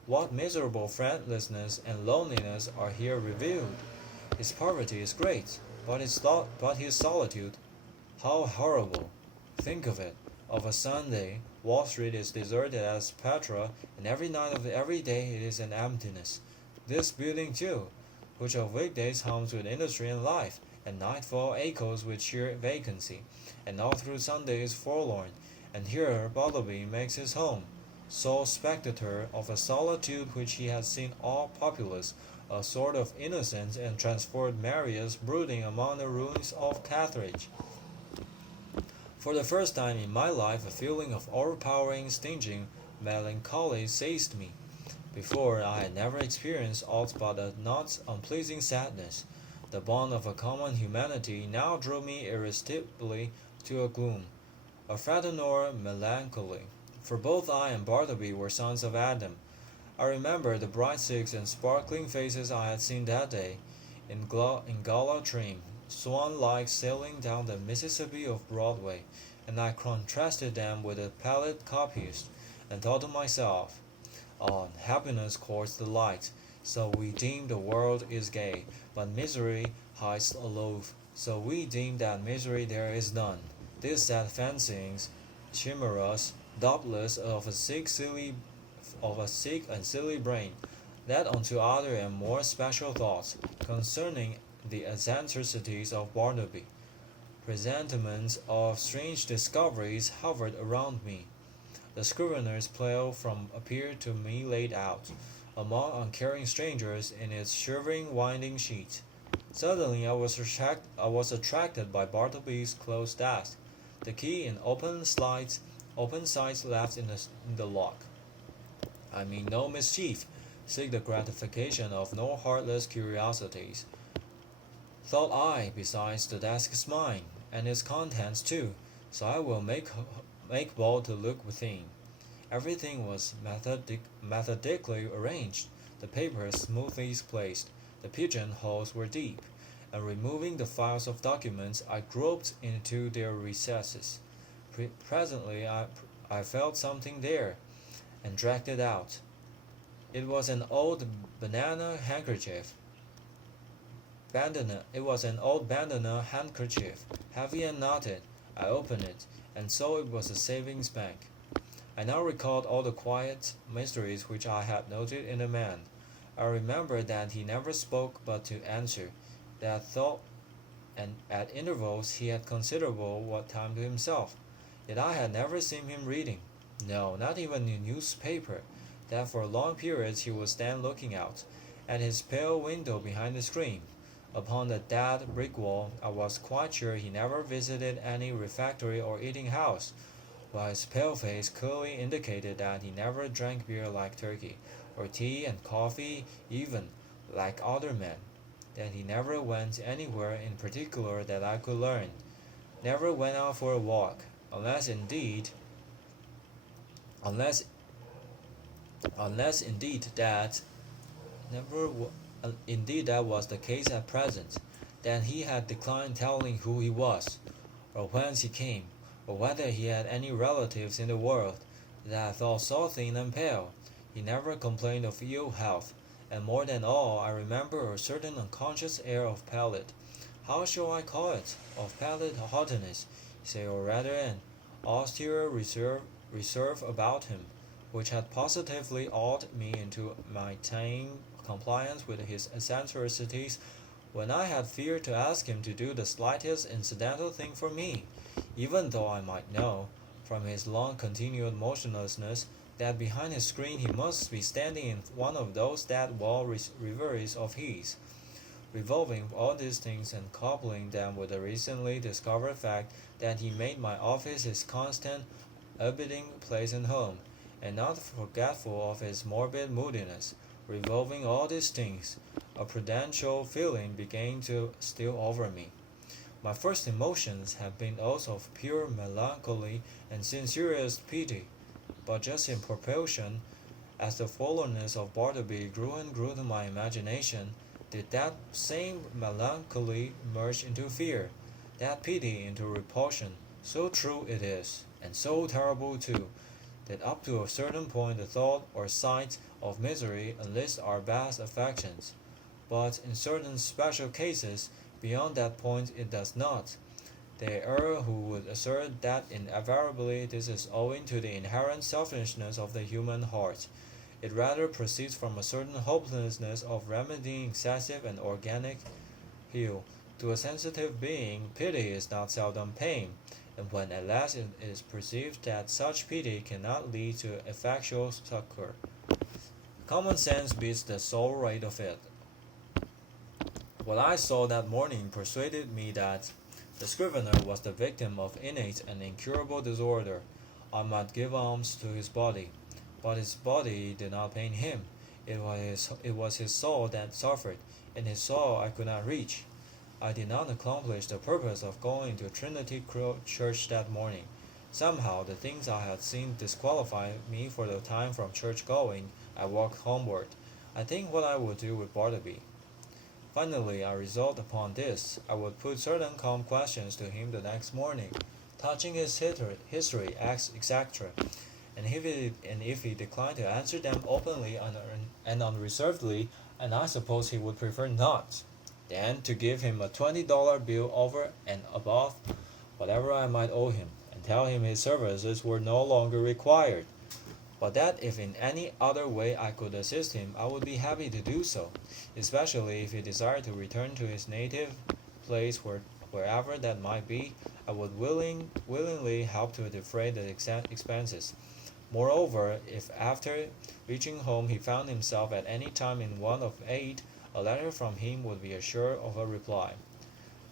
What miserable friendlessness and loneliness are here revealed! His poverty is great, but his solitude, how horrible! Think of it. Of a Sunday, Wall Street is deserted as Petra, and every night of every day it is an emptiness. This building too, which of weekdays hums with industry and life, at nightfall echoes with sheer vacancy, and all through Sunday is forlorn. And here Bartleby makes his home, sole spectator of a solitude which he has seen all populous, a sort of innocence and transport Marius brooding among the ruins of Carthage. For the first time in my life a feeling of overpowering, stinging melancholy seized me. Before, I had never experienced aught but a not unpleasing sadness. The bond of a common humanity now drew me irresistibly to a gloom, a fraternal melancholy, for both I and Bartleby were sons of Adam. I remember the bright cheeks and sparkling faces I had seen that day, in gala trim, swan-like sailing down the Mississippi of Broadway, and I contrasted them with the pallid copyist, and thought to myself, happiness courts the light, so we deem the world is gay, but misery hides aloof, so we deem that misery there is none. These sad fancyings, chimeras, doubtless of a sick and silly brain, led on to other and more special thoughts concerning the eccentricities of Bartleby. Presentiments of strange discoveries hovered around me. The Scrivener's play appeared to me laid out, among uncaring strangers, in its shivering winding sheet. Suddenly I was attracted by Bartleby's closed desk, the key in open sides left in the lock. I mean no mischief, seek the gratification of no heartless curiosities. Thought I, besides the desk is mine, and its contents too, so I will make bold to look within. Everything was methodically arranged, the papers smoothly placed, the pigeon-holes were deep, and removing the files of documents, I groped into their recesses. Presently I felt something there, and dragged it out. It was an old bandana handkerchief, heavy and knotted. I opened it, and saw it was a savings bank. I now recalled all the quiet mysteries which I had noted in the man. I remembered that he never spoke but to answer, that thought, and at intervals he had considerable time to himself. Yet I had never seen him reading, no, not even a newspaper, that for long periods he would stand looking out, at his pale window behind the screen. Upon the dead brick wall, I was quite sure he never visited any refectory or eating house, while his pale face clearly indicated that he never drank beer like Turkey, or tea and coffee even, like other men, that he never went anywhere in particular that I could learn, never went out for a walk, unless indeed that that was the case at present, that he had declined telling who he was, or whence he came, or whether he had any relatives in the world, that I thought so thin and pale. He never complained of ill health, and more than all, I remember a certain unconscious air of pallid, how shall I call it, of pallid haughtiness, say, or rather an austere reserve about him, which had positively awed me into my tame compliance with his eccentricities when I had feared to ask him to do the slightest incidental thing for me, even though I might know, from his long-continued motionlessness, that behind his screen he must be standing in one of those dead wall reveries of his, revolving all these things and coupling them with the recently discovered fact that he made my office his constant, abiding place and home, and not forgetful of his morbid moodiness, Revolving all these things, a prudential feeling began to steal over me. My first emotions have been those of pure melancholy and sincerest pity, but just in proportion as the forlornness of Bartleby grew and grew to my imagination, did that same melancholy merge into fear, that pity into repulsion. So true it is, and so terrible too, that up to a certain point the thought or sight of misery enlists our best affections, but in certain special cases, beyond that point it does not. There are who would assert that invariably this is owing to the inherent selfishness of the human heart. It rather proceeds from a certain hopelessness of remedying excessive and organic ill. To a sensitive being, pity is not seldom pain, and when at last it is perceived that such pity cannot lead to effectual succor, common sense beats the soul rate of it. What I saw that morning persuaded me that the Scrivener was the victim of innate and incurable disorder. I might give alms to his body, but his body did not pain him. It was his soul that suffered, and his soul I could not reach. I did not accomplish the purpose of going to Trinity Church that morning. Somehow the things I had seen disqualified me for the time from church going. I walked homeward. I think what I would do with Bartleby. Finally, I resolved upon this. I would put certain calm questions to him the next morning, touching his history, acts, etc. And if he declined to answer them openly and unreservedly, and I suppose he would prefer not, then to give him a $20 bill over and above whatever I might owe him, and tell him his services were no longer required, but that if in any other way I could assist him, I would be happy to do so, especially if he desired to return to his native place wherever that might be. I would willingly help to defray the expenses. Moreover, if after reaching home he found himself at any time in want of aid, a letter from him would be assured of a reply.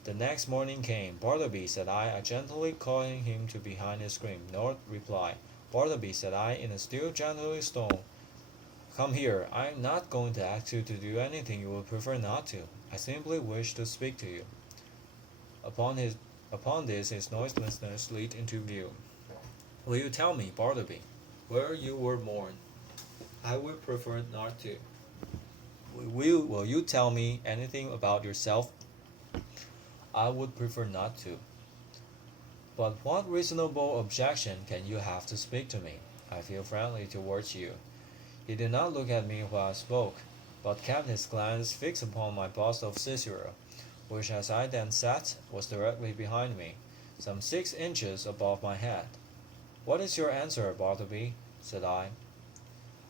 The next morning came. "Bartleby," said I, gently calling him to behind his screen. No reply. "Bartleby," said I, in a still gentler tone, "come here. I am not going to ask you to do anything you would prefer not to. I simply wish to speak to you." Upon this his noiselessness leaped into view. "Will you tell me, Bartleby, where you were born?" "I would prefer not to." Will you tell me anything about yourself?" "I would prefer not to." "But what reasonable objection can you have to speak to me? I feel friendly towards you." He did not look at me while I spoke, but kept his glance fixed upon my bust of Cicero, which as I then sat was directly behind me, some 6 inches above my head. "What is your answer, Bartleby?" said I.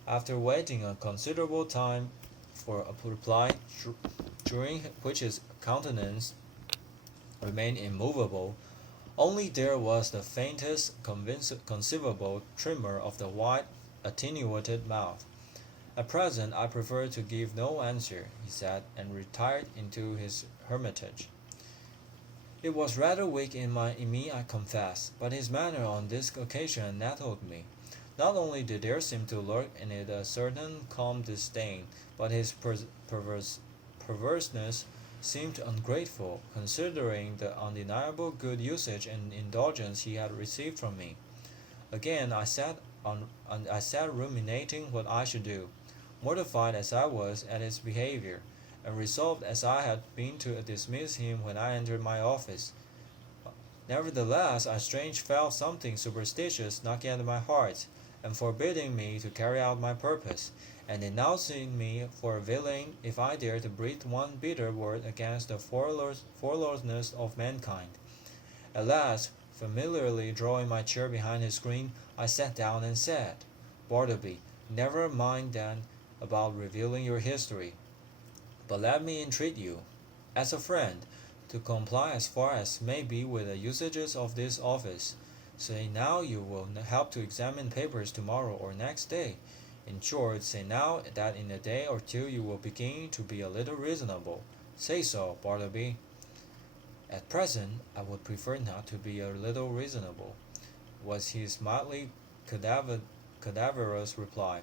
After waiting a considerable time for a reply, during which his countenance remained immovable, only there was the faintest conceivable tremor of the white, attenuated mouth. "At present I prefer to give no answer," he said, and retired into his hermitage. It was rather weak in me, I confess, but his manner on this occasion nettled me. Not only did there seem to lurk in it a certain calm disdain, but his perverseness seemed ungrateful, considering the undeniable good usage and indulgence he had received from me. Again I sat ruminating what I should do, mortified as I was at his behavior, and resolved as I had been to dismiss him when I entered my office. Nevertheless, I strange felt something superstitious knocking at my heart, and forbidding me to carry out my purpose, and denouncing me for a villain if I dared to breathe one bitter word against the forlornness of mankind. At last, familiarly drawing my chair behind his screen, I sat down and said, "Bartleby, never mind then about revealing your history, but let me entreat you, as a friend, to comply as far as may be with the usages of this office. Say now you will help to examine papers tomorrow or next day. In short, say now that in a day or two you will begin to be a little reasonable. Say so, Bartleby." "At present, I would prefer not to be a little reasonable," was his mildly cadaverous reply.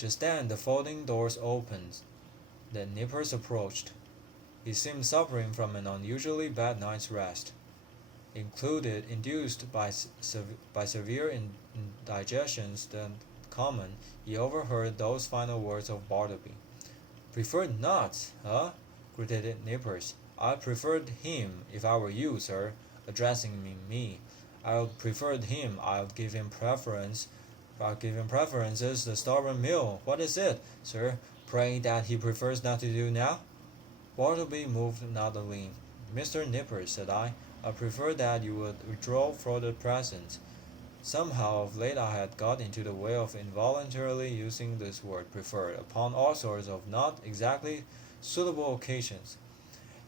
Just then the folding doors opened. The Nippers approached. He seemed suffering from an unusually bad night's rest, induced by severe indigestions than common. He overheard those final words of Bartleby. "Preferred not, huh?" gritted Nippers. "I'd preferred him, if I were you, sir," addressing me. "I'd preferred him. I'd give him preference. I'd give him preferences. The stubborn mill. What is it, sir, pray, that he prefers not to do now?" Bartleby moved not a limb. "Mr. Nippers," said I prefer that you would withdraw for the present." Somehow of late I had got into the way of involuntarily using this word "preferred" upon all sorts of not exactly suitable occasions,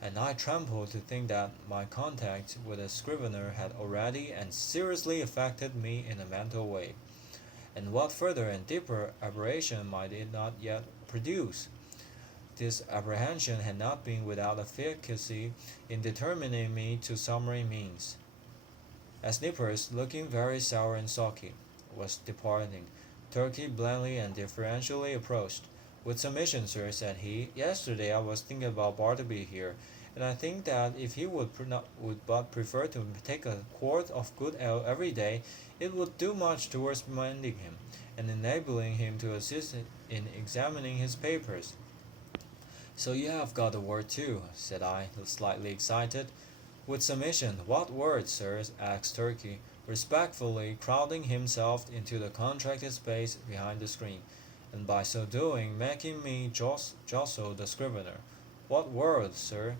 and I trembled to think that my contact with a Scrivener had already and seriously affected me in a mental way, and what further and deeper aberration might it not yet produce. This apprehension had not been without efficacy in determining me to summary means. As Nippers, looking very sour and sulky, was departing, Turkey blandly and deferentially approached. "With submission, sir," said he, "yesterday I was thinking about Bartleby here, and I think that if he would but prefer to take a quart of good ale every day, it would do much towards mending him, and enabling him to assist in examining his papers." "So you have got a word too," said I, slightly excited. "With submission, what word, sir?" asked Turkey, respectfully crowding himself into the contracted space behind the screen, and by so doing making me jostle the Scrivener. "What word, sir?"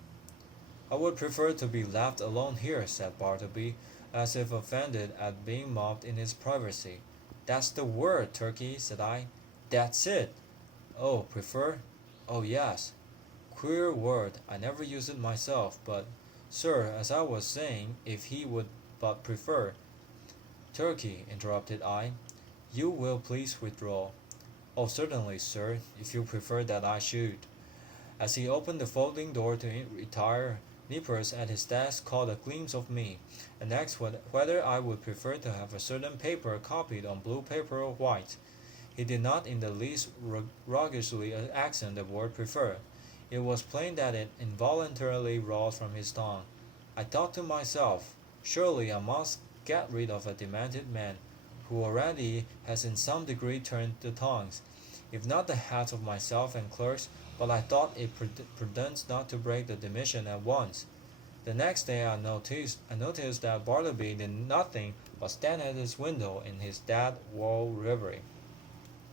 "I would prefer to be left alone here," said Bartleby, as if offended at being mobbed in his privacy. "That's the word, Turkey," said I. "That's it." "Oh, prefer? Oh, yes. Queer word. I never use it myself, but, sir, as I was saying, if he would but prefer—" "Turkey," interrupted I, "you will please withdraw." "Oh, certainly, sir, if you prefer that I should." As he opened the folding door to retire, Nippers at his desk caught a glimpse of me, and asked whether I would prefer to have a certain paper copied on blue paper or white. He did not in the least roguishly accent the word "prefer." It was plain that it involuntarily rolled from his tongue. I thought to myself, surely I must get rid of a demented man, who already has in some degree turned the tongues, if not the heads of myself and clerks, but I thought it prudent not to break the demission at once. The next day I noticed that Bartleby did nothing but stand at his window in his dead wool reverie.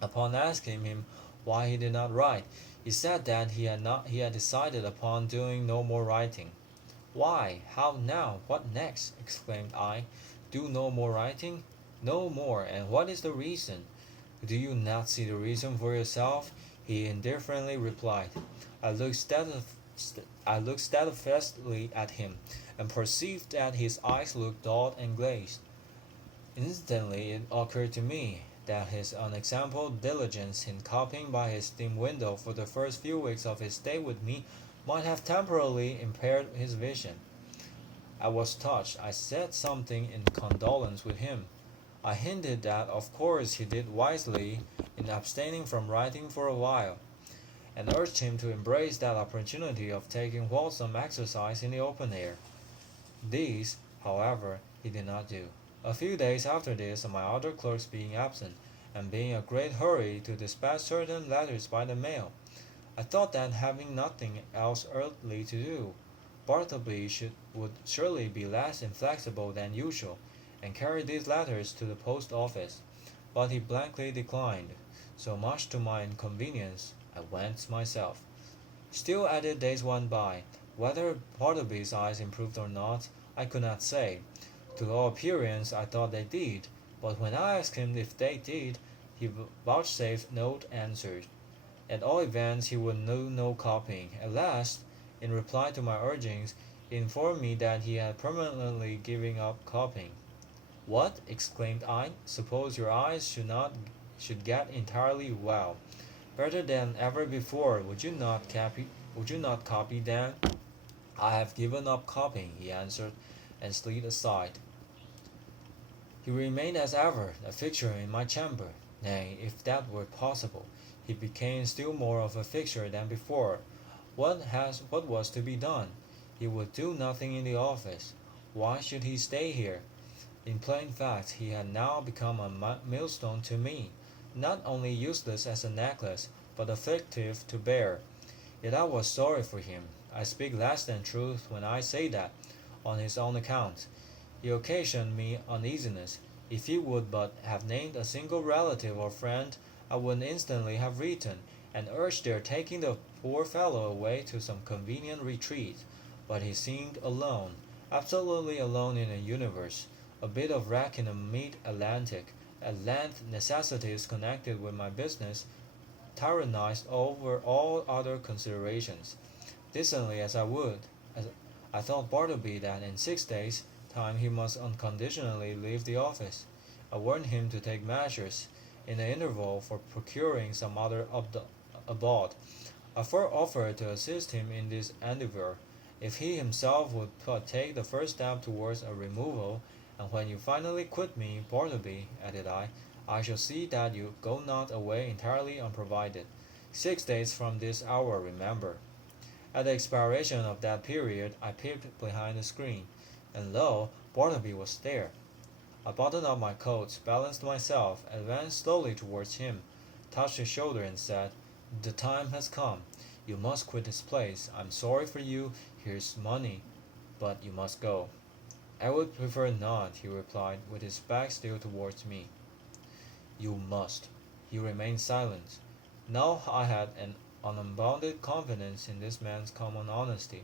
Upon asking him why he did not write, he said that he had decided upon doing no more writing. "Why, how now, what next?" exclaimed I. "Do no more writing?" "No more, and what is the reason?" "Do you not see the reason for yourself?" he indifferently replied. I looked steadfastly at him, and perceived that his eyes looked dull and glazed. Instantly it occurred to me that his unexampled diligence in copying by his dim window for the first few weeks of his stay with me might have temporarily impaired his vision. I was touched. I said something in condolence with him. I hinted that of course he did wisely in abstaining from writing for a while, and urged him to embrace that opportunity of taking wholesome exercise in the open air. These, however, he did not do. A few days after this, my other clerks being absent, and being in a great hurry to dispatch certain letters by the mail, I thought that having nothing else earthly to do, Bartleby would surely be less inflexible than usual, and carry these letters to the post office. But he blankly declined. So much to my inconvenience, I went myself. Still as the days went by, whether Bartleby's eyes improved or not, I could not say. To all appearance I thought they did, but when I asked him if they did, he vouchsafed no answer. At all events he would do no copying. At last, in reply to my urgings, he informed me that he had permanently given up copying. "What?" exclaimed I. "Suppose your eyes should get entirely well, better than ever before, would you not copy then?" "I have given up copying," he answered, and slid aside. He remained as ever, a fixture in my chamber. Nay, if that were possible, he became still more of a fixture than before. What was to be done? He would do nothing in the office. Why should he stay here? In plain fact, he had now become a millstone to me, not only useless as a necklace, but afflictive to bear. Yet I was sorry for him. I speak less than truth when I say that, on his own account, he occasioned me uneasiness. If he would but have named a single relative or friend, I would instantly have written, and urged their taking the poor fellow away to some convenient retreat. But he seemed alone, absolutely alone in a universe, a bit of wreck in a mid-Atlantic. At length necessities connected with my business tyrannized over all other considerations. Decently as I would, I thought Bartleby that in 6 days' time he must unconditionally leave the office. I warned him to take measures in the interval for procuring some other abode. I offered to assist him in this endeavor, if he himself would take the first step towards a removal, and when you finally quit me, Bartleby, added I shall see that you go not away entirely unprovided. 6 days from this hour, remember. At the expiration of that period, I peeped behind the screen, and lo, Bartleby was there. I buttoned up my coat, balanced myself, advanced slowly towards him, touched his shoulder, and said, "The time has come. You must quit this place. I'm sorry for you. Here's money, but you must go." "I would prefer not," he replied, with his back still towards me. "You must." He remained silent. Now I had an unbounded confidence in this man's common honesty.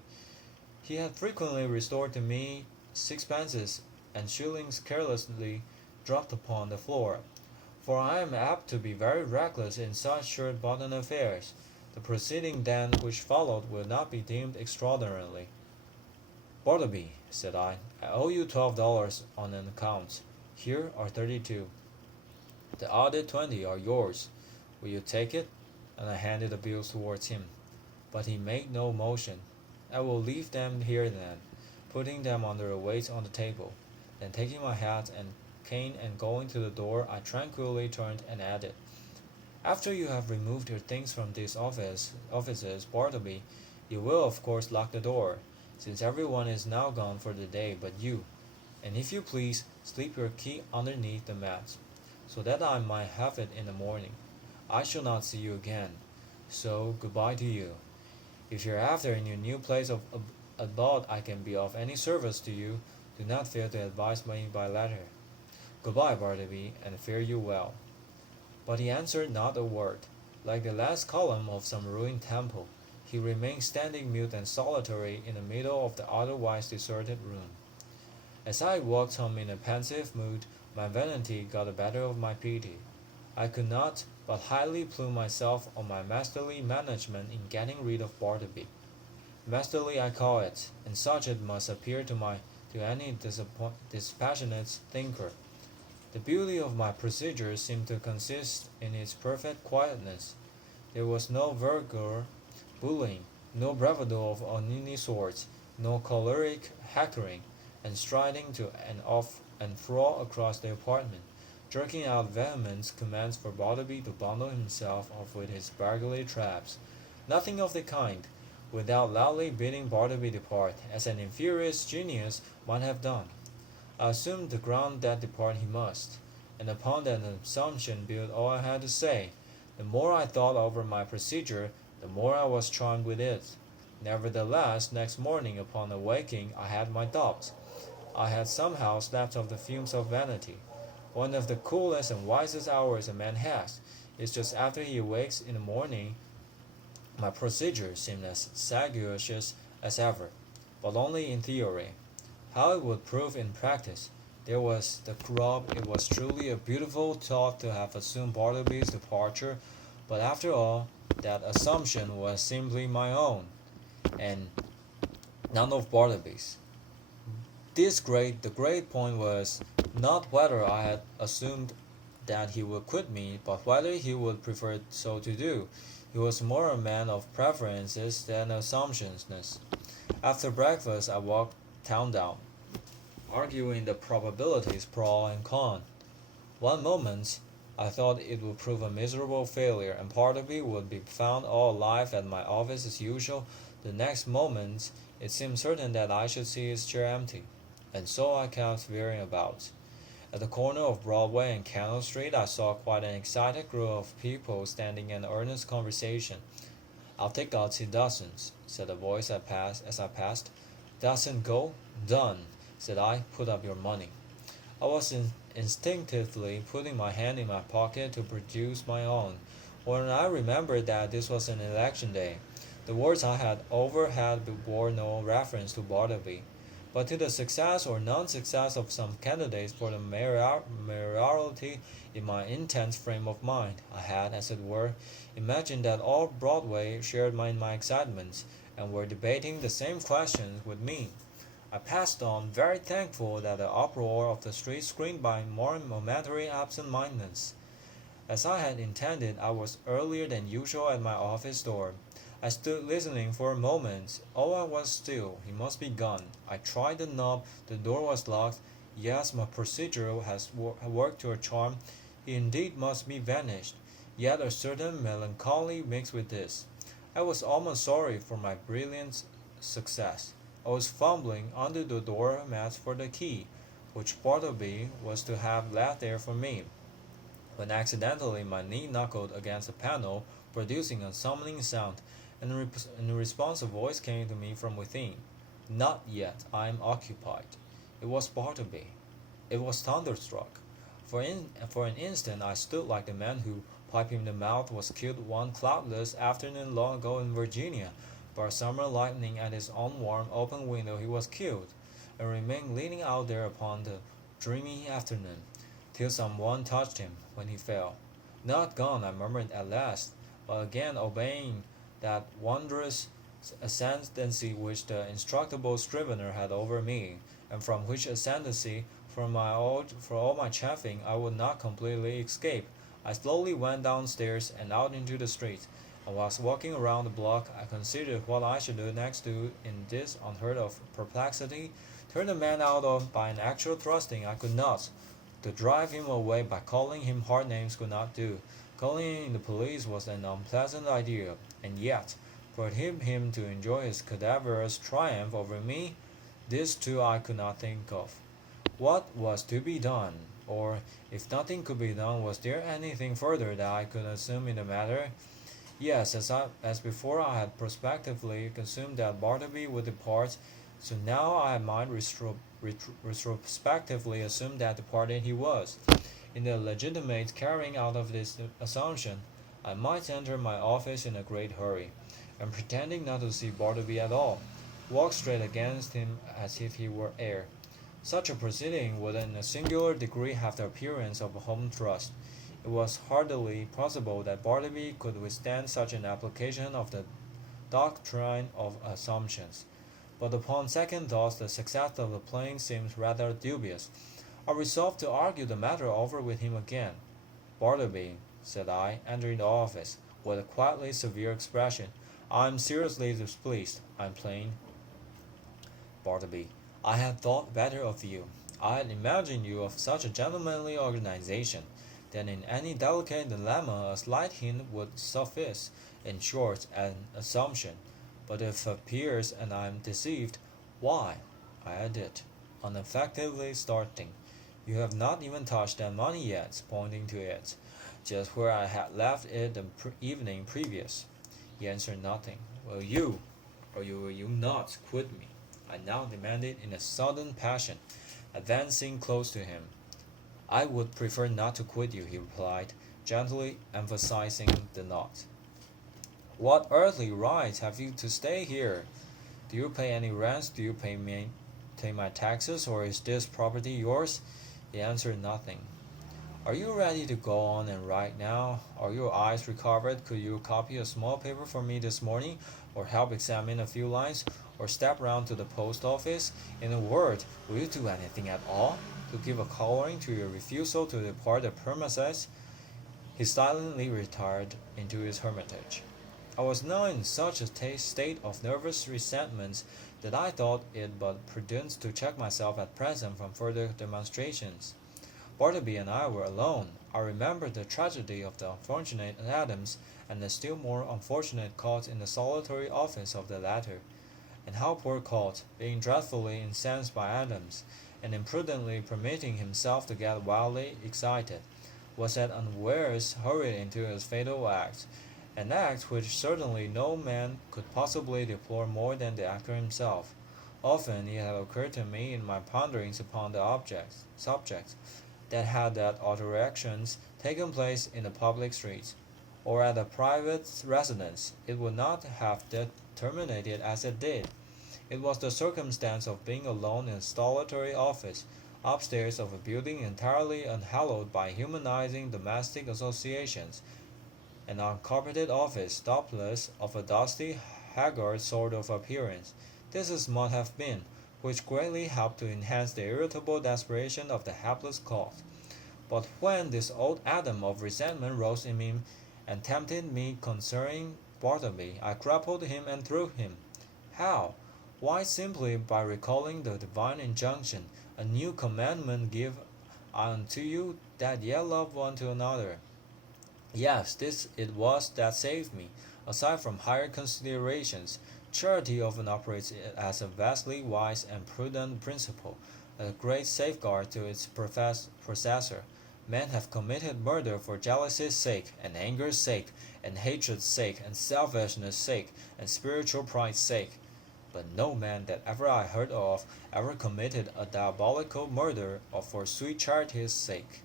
He had frequently restored to me sixpences and shillings carelessly dropped upon the floor, for I am apt to be very reckless in such shirt-button affairs. The proceeding then which followed will not be deemed extraordinary. "Bartleby," said I owe you $12 on an account. Here are 32. The other 20 are yours. Will you take it?" And I handed the bills towards him. But he made no motion. "I will leave them here then," putting them under a weight on the table. Then taking my hat and cane and going to the door, I tranquilly turned and added, "After you have removed your things from these offices, Bartleby, you will of course lock the door, since everyone is now gone for the day but you, and if you please, slip your key underneath the mat, so that I might have it in the morning. I shall not see you again, so good-bye to you. If hereafter in your new place of abode I can be of any service to you, do not fail to advise me by letter. Good-bye, Bartleby, and fare you well." But he answered not a word. Like the last column of some ruined temple, he remained standing mute and solitary in the middle of the otherwise deserted room. As I walked home in a pensive mood, my vanity got the better of my pity. I could not but highly plume myself on my masterly management in getting rid of Bartleby. Masterly I call it, and such it must appear to any dispassionate thinker. The beauty of my procedure seemed to consist in its perfect quietness. There was no vulgar bullying, no bravado of any sort, no choleric hectoring, and striding to and off and fro across the apartment, jerking out vehement commands for Bartleby to bundle himself off with his burglary traps. Nothing of the kind, without loudly bidding Bartleby depart, as an inferior genius might have done. I assumed the ground that depart he must, and upon that assumption built all I had to say. The more I thought over my procedure, the more I was charmed with it. Nevertheless, next morning upon awaking I had my doubts. I had somehow slept off the fumes of vanity. One of the coolest and wisest hours a man has is just after he awakes in the morning. My procedure seemed as sagacious as ever, but only in theory. How it would prove in practice, there was the rub. It was truly a beautiful thought to have assumed Bartleby's departure, but after all, that assumption was simply my own, and none of Bartleby's. The great point was not whether I had assumed that he would quit me, but whether he would prefer so to do. He was more a man of preferences than assumptions. After breakfast I walked town down, arguing the probabilities pro and con. One moment I thought it would prove a miserable failure, and Bartleby would be found all alive at my office as usual. The next moment, it seemed certain that I should see his chair empty, and so I kept veering about. At the corner of Broadway and Canal Street, I saw quite an excited group of people standing in earnest conversation. "I'll take $2 said a voice as I passed. "Doesn't go? Done," said I. "Put up your money." I was instinctively putting my hand in my pocket to produce my own, when I remembered that this was an election day. The words I had overheard bore no reference to Bartleby, but to the success or non-success of some candidates for the mayoralty. In my intense frame of mind, I had, as it were, imagined that all Broadway shared my excitements, and were debating the same questions with me. I passed on, very thankful that the uproar of the street screened my more momentary absent-mindedness. As I had intended, I was earlier than usual at my office door. I stood listening for a moment. All was still. He must be gone. I tried the knob. The door was locked. Yes, my procedure has worked to a charm. He indeed must be vanished. Yet a certain melancholy mixed with this. I was almost sorry for my brilliant success. I was fumbling under the door mat for the key, which Bartleby was to have left there for me, when accidentally my knee knuckled against the panel, producing a summoning sound, and in response a voice came to me from within. "Not yet. I am occupied." It was Bartleby. It was thunderstruck. For an instant I stood like the man who, pipe in the mouth, was killed one cloudless afternoon long ago in Virginia. By summer lightning at his own warm open window he was killed, and remained leaning out there upon the dreamy afternoon, till some one touched him, when he fell. "Not gone," I murmured at last, but again obeying that wondrous ascendancy which the indestructible Scrivener had over me, and from which ascendancy, for all my chaffing, I would not completely escape. I slowly went downstairs and out into the street, and whilst walking around the block, I considered what I should do next in this unheard of perplexity. Turn the man out by an actual thrusting I could not. To drive him away by calling him hard names could not do. Calling in the police was an unpleasant idea, and yet, for him to enjoy his cadaverous triumph over me, this too I could not think of. What was to be done? Or, if nothing could be done, was there anything further that I could assume in the matter? Yes, as before I had prospectively assumed that Bartleby would depart, so now I might retrospectively assume that departed he was. In the legitimate carrying out of this assumption, I might enter my office in a great hurry, and pretending not to see Bartleby at all, walk straight against him as if he were air. Such a proceeding would in a singular degree have the appearance of a home thrust. It was hardly possible that Bartleby could withstand such an application of the doctrine of assumptions. But upon second thoughts, the success of the plan seemed rather dubious. I resolved to argue the matter over with him again. "Bartleby," said I, entering the office, with a quietly severe expression, "I am seriously displeased. I am plain." "Bartleby, I had thought better of you. I had imagined you of such a gentlemanly organization, that in any delicate dilemma a slight hint would suffice. In short, an assumption. But if it appears, and I am deceived, why," I added, unaffectedly starting, "you have not even touched that money yet," pointing to it, just where I had left it the evening previous. He answered nothing. "Will you, or will you not, quit me?" I now demanded in a sudden passion, advancing close to him. "I would prefer not to quit you," he replied, gently emphasizing the not. "What earthly right have you to stay here? Do you pay any rents? Do you pay my taxes, or is this property yours?" He answered nothing. "Are you ready to go on and write now? Are your eyes recovered? Could you copy a small paper for me this morning, or help examine a few lines, or step round to the post office? In a word, will you do anything at all to give a coloring to your refusal to depart the premises?" He silently retired into his hermitage. I was now in such a state of nervous resentment that I thought it but prudent to check myself at present from further demonstrations. Bartleby and I were alone. I remembered the tragedy of the unfortunate Adams and the still more unfortunate caught in the solitary office of the latter, and how poor Caught, being dreadfully incensed by Adams, and imprudently permitting himself to get wildly excited, was at unawares hurried into his fatal act, an act which certainly no man could possibly deplore more than the actor himself. Often it had occurred to me in my ponderings upon the subject, that had that alterations taken place in the public streets, or at a private residence, it would not have terminated as it did. It was the circumstance of being alone in a solitary office, upstairs of a building entirely unhallowed by humanizing domestic associations, an uncarpeted office, doubtless of a dusty, haggard sort of appearance. This is must have been, which greatly helped to enhance the irritable desperation of the hapless cause. But when this old Adam of resentment rose in me and tempted me concerning Bartleby, I grappled him and threw him. How? Why, simply by recalling the divine injunction, a new commandment give I unto you, that ye love one to another. Yes, this it was that saved me. Aside from higher considerations, charity often operates as a vastly wise and prudent principle, a great safeguard to its possessor. Men have committed murder for jealousy's sake, and anger's sake, and hatred's sake, and selfishness' sake, and spiritual pride's sake. But no man that ever I heard of ever committed a diabolical murder for sweet charity's sake.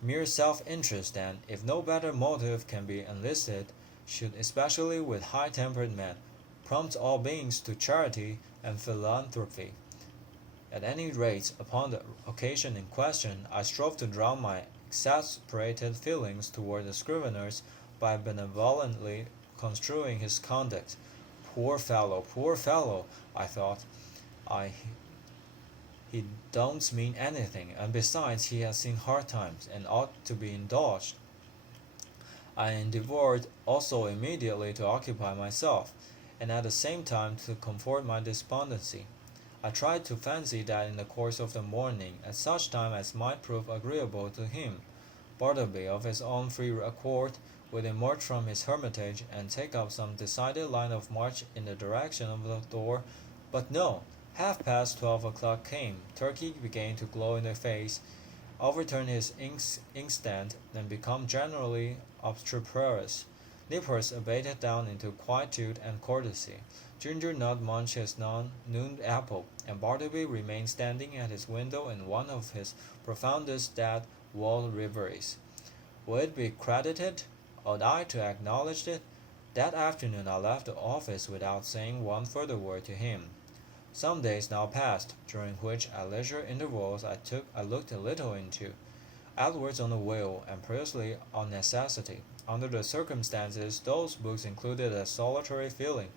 Mere self-interest, then, if no better motive can be enlisted, should, especially with high-tempered men, prompt all beings to charity and philanthropy. At any rate, upon the occasion in question, I strove to drown my exasperated feelings toward the Scriveners by benevolently construing his conduct. Poor fellow, I thought. He don't mean anything, and besides he has seen hard times, and ought to be indulged. I endeavored also immediately to occupy myself, and at the same time to comfort my despondency. I tried to fancy that in the course of the morning, at such time as might prove agreeable to him, Bartleby, of his own free accord, would emerge from his hermitage and take up some decided line of march in the direction of the door. But no, 12:30 came. Turkey began to glow in the face, overturn his inkstand, and become generally obstreperous. Nippers abated down into quietude and courtesy. Ginger Nut munched his noon apple, and Bartleby remained standing at his window in one of his profoundest dead-wall reveries. Will it be credited? Ought I to acknowledge it? That afternoon I left the office without saying one further word to him. Some days now passed, during which at leisure intervals I looked a little into Edwards on the Will and Priestley on Necessity. Under the circumstances, those books included a solitary feeling.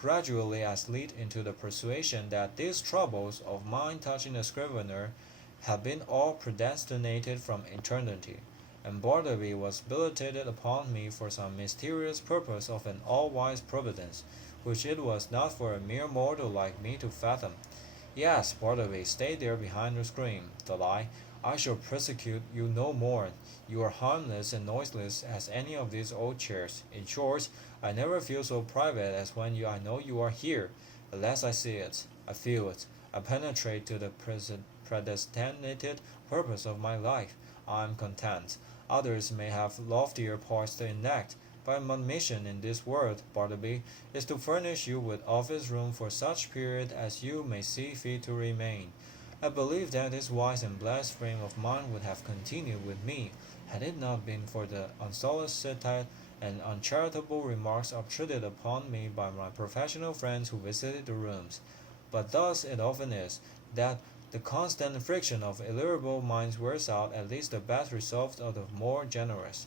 Gradually I slid into the persuasion that these troubles of mine touching the Scrivener had been all predestinated from eternity, and Bartleby was billeted upon me for some mysterious purpose of an all-wise providence, which it was not for a mere mortal like me to fathom. Yes, Bartleby, stay there behind the screen, thought I shall persecute you no more. You are harmless and noiseless as any of these old chairs. In short, I never feel so private as when I know you are here. At last I see it, I feel it, I penetrate to the predestinated purpose of my life. I am content. Others may have loftier parts to enact, but my mission in this world, Bartleby, is to furnish you with office room for such period as you may see fit to remain. I believe that this wise and blessed frame of mind would have continued with me, had it not been for the unsolicited and uncharitable remarks obtruded upon me by my professional friends who visited the rooms. But thus it often is, that the constant friction of illiberal minds wears out at least the best resolves of the more generous.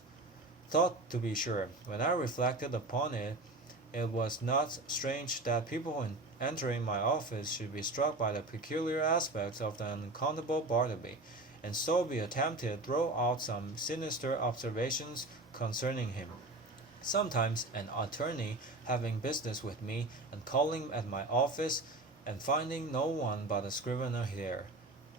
Thought, to be sure, when I reflected upon it, it was not strange that people entering my office should be struck by the peculiar aspects of the unaccountable Bartleby, and so be tempted to throw out some sinister observations concerning him. Sometimes an attorney having business with me, and calling at my office, and finding no one but a Scrivener there,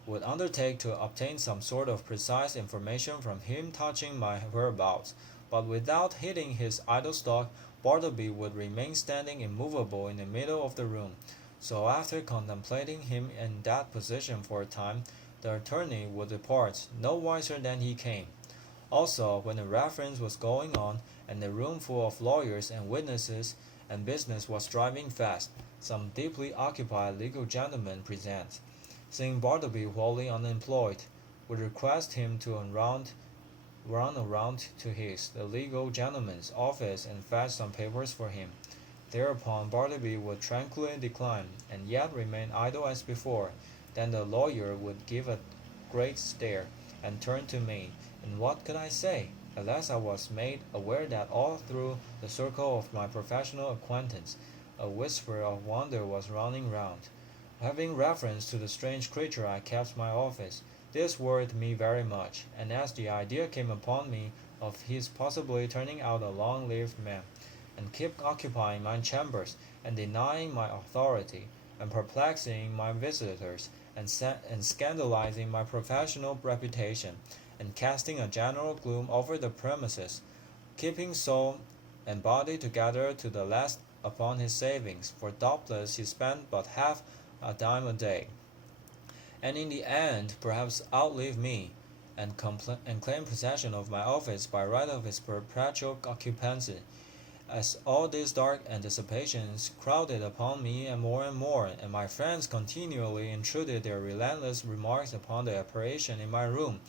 would undertake to obtain some sort of precise information from him touching my whereabouts, but without hitting his idle stock, Bartleby would remain standing immovable in the middle of the room. So after contemplating him in that position for a time, the attorney would depart, no wiser than he came. Also, when the reference was going on, and the room full of lawyers and witnesses, and business was driving fast, some deeply occupied legal gentleman present, seeing Bartleby wholly unemployed, would request him to run around to the legal gentleman's office and fetch some papers for him. Thereupon Bartleby would tranquilly decline, and yet remain idle as before. Then the lawyer would give a great stare, and turn to me, and what could I say? At last I was made aware that all through the circle of my professional acquaintance, a whisper of wonder was running round. Having reference to the strange creature I kept my office, this worried me very much, and as the idea came upon me of his possibly turning out a long-lived man, and keep occupying my chambers, and denying my authority, and perplexing my visitors, and scandalizing my professional reputation, and casting a general gloom over the premises, keeping soul and body together to the last upon his savings, for doubtless he spent but half a dime a day, and in the end perhaps outlived me, and claim possession of my office by right of its perpetual occupancy. As all these dark anticipations crowded upon me and more, and my friends continually intruded their relentless remarks upon the apparition in my room,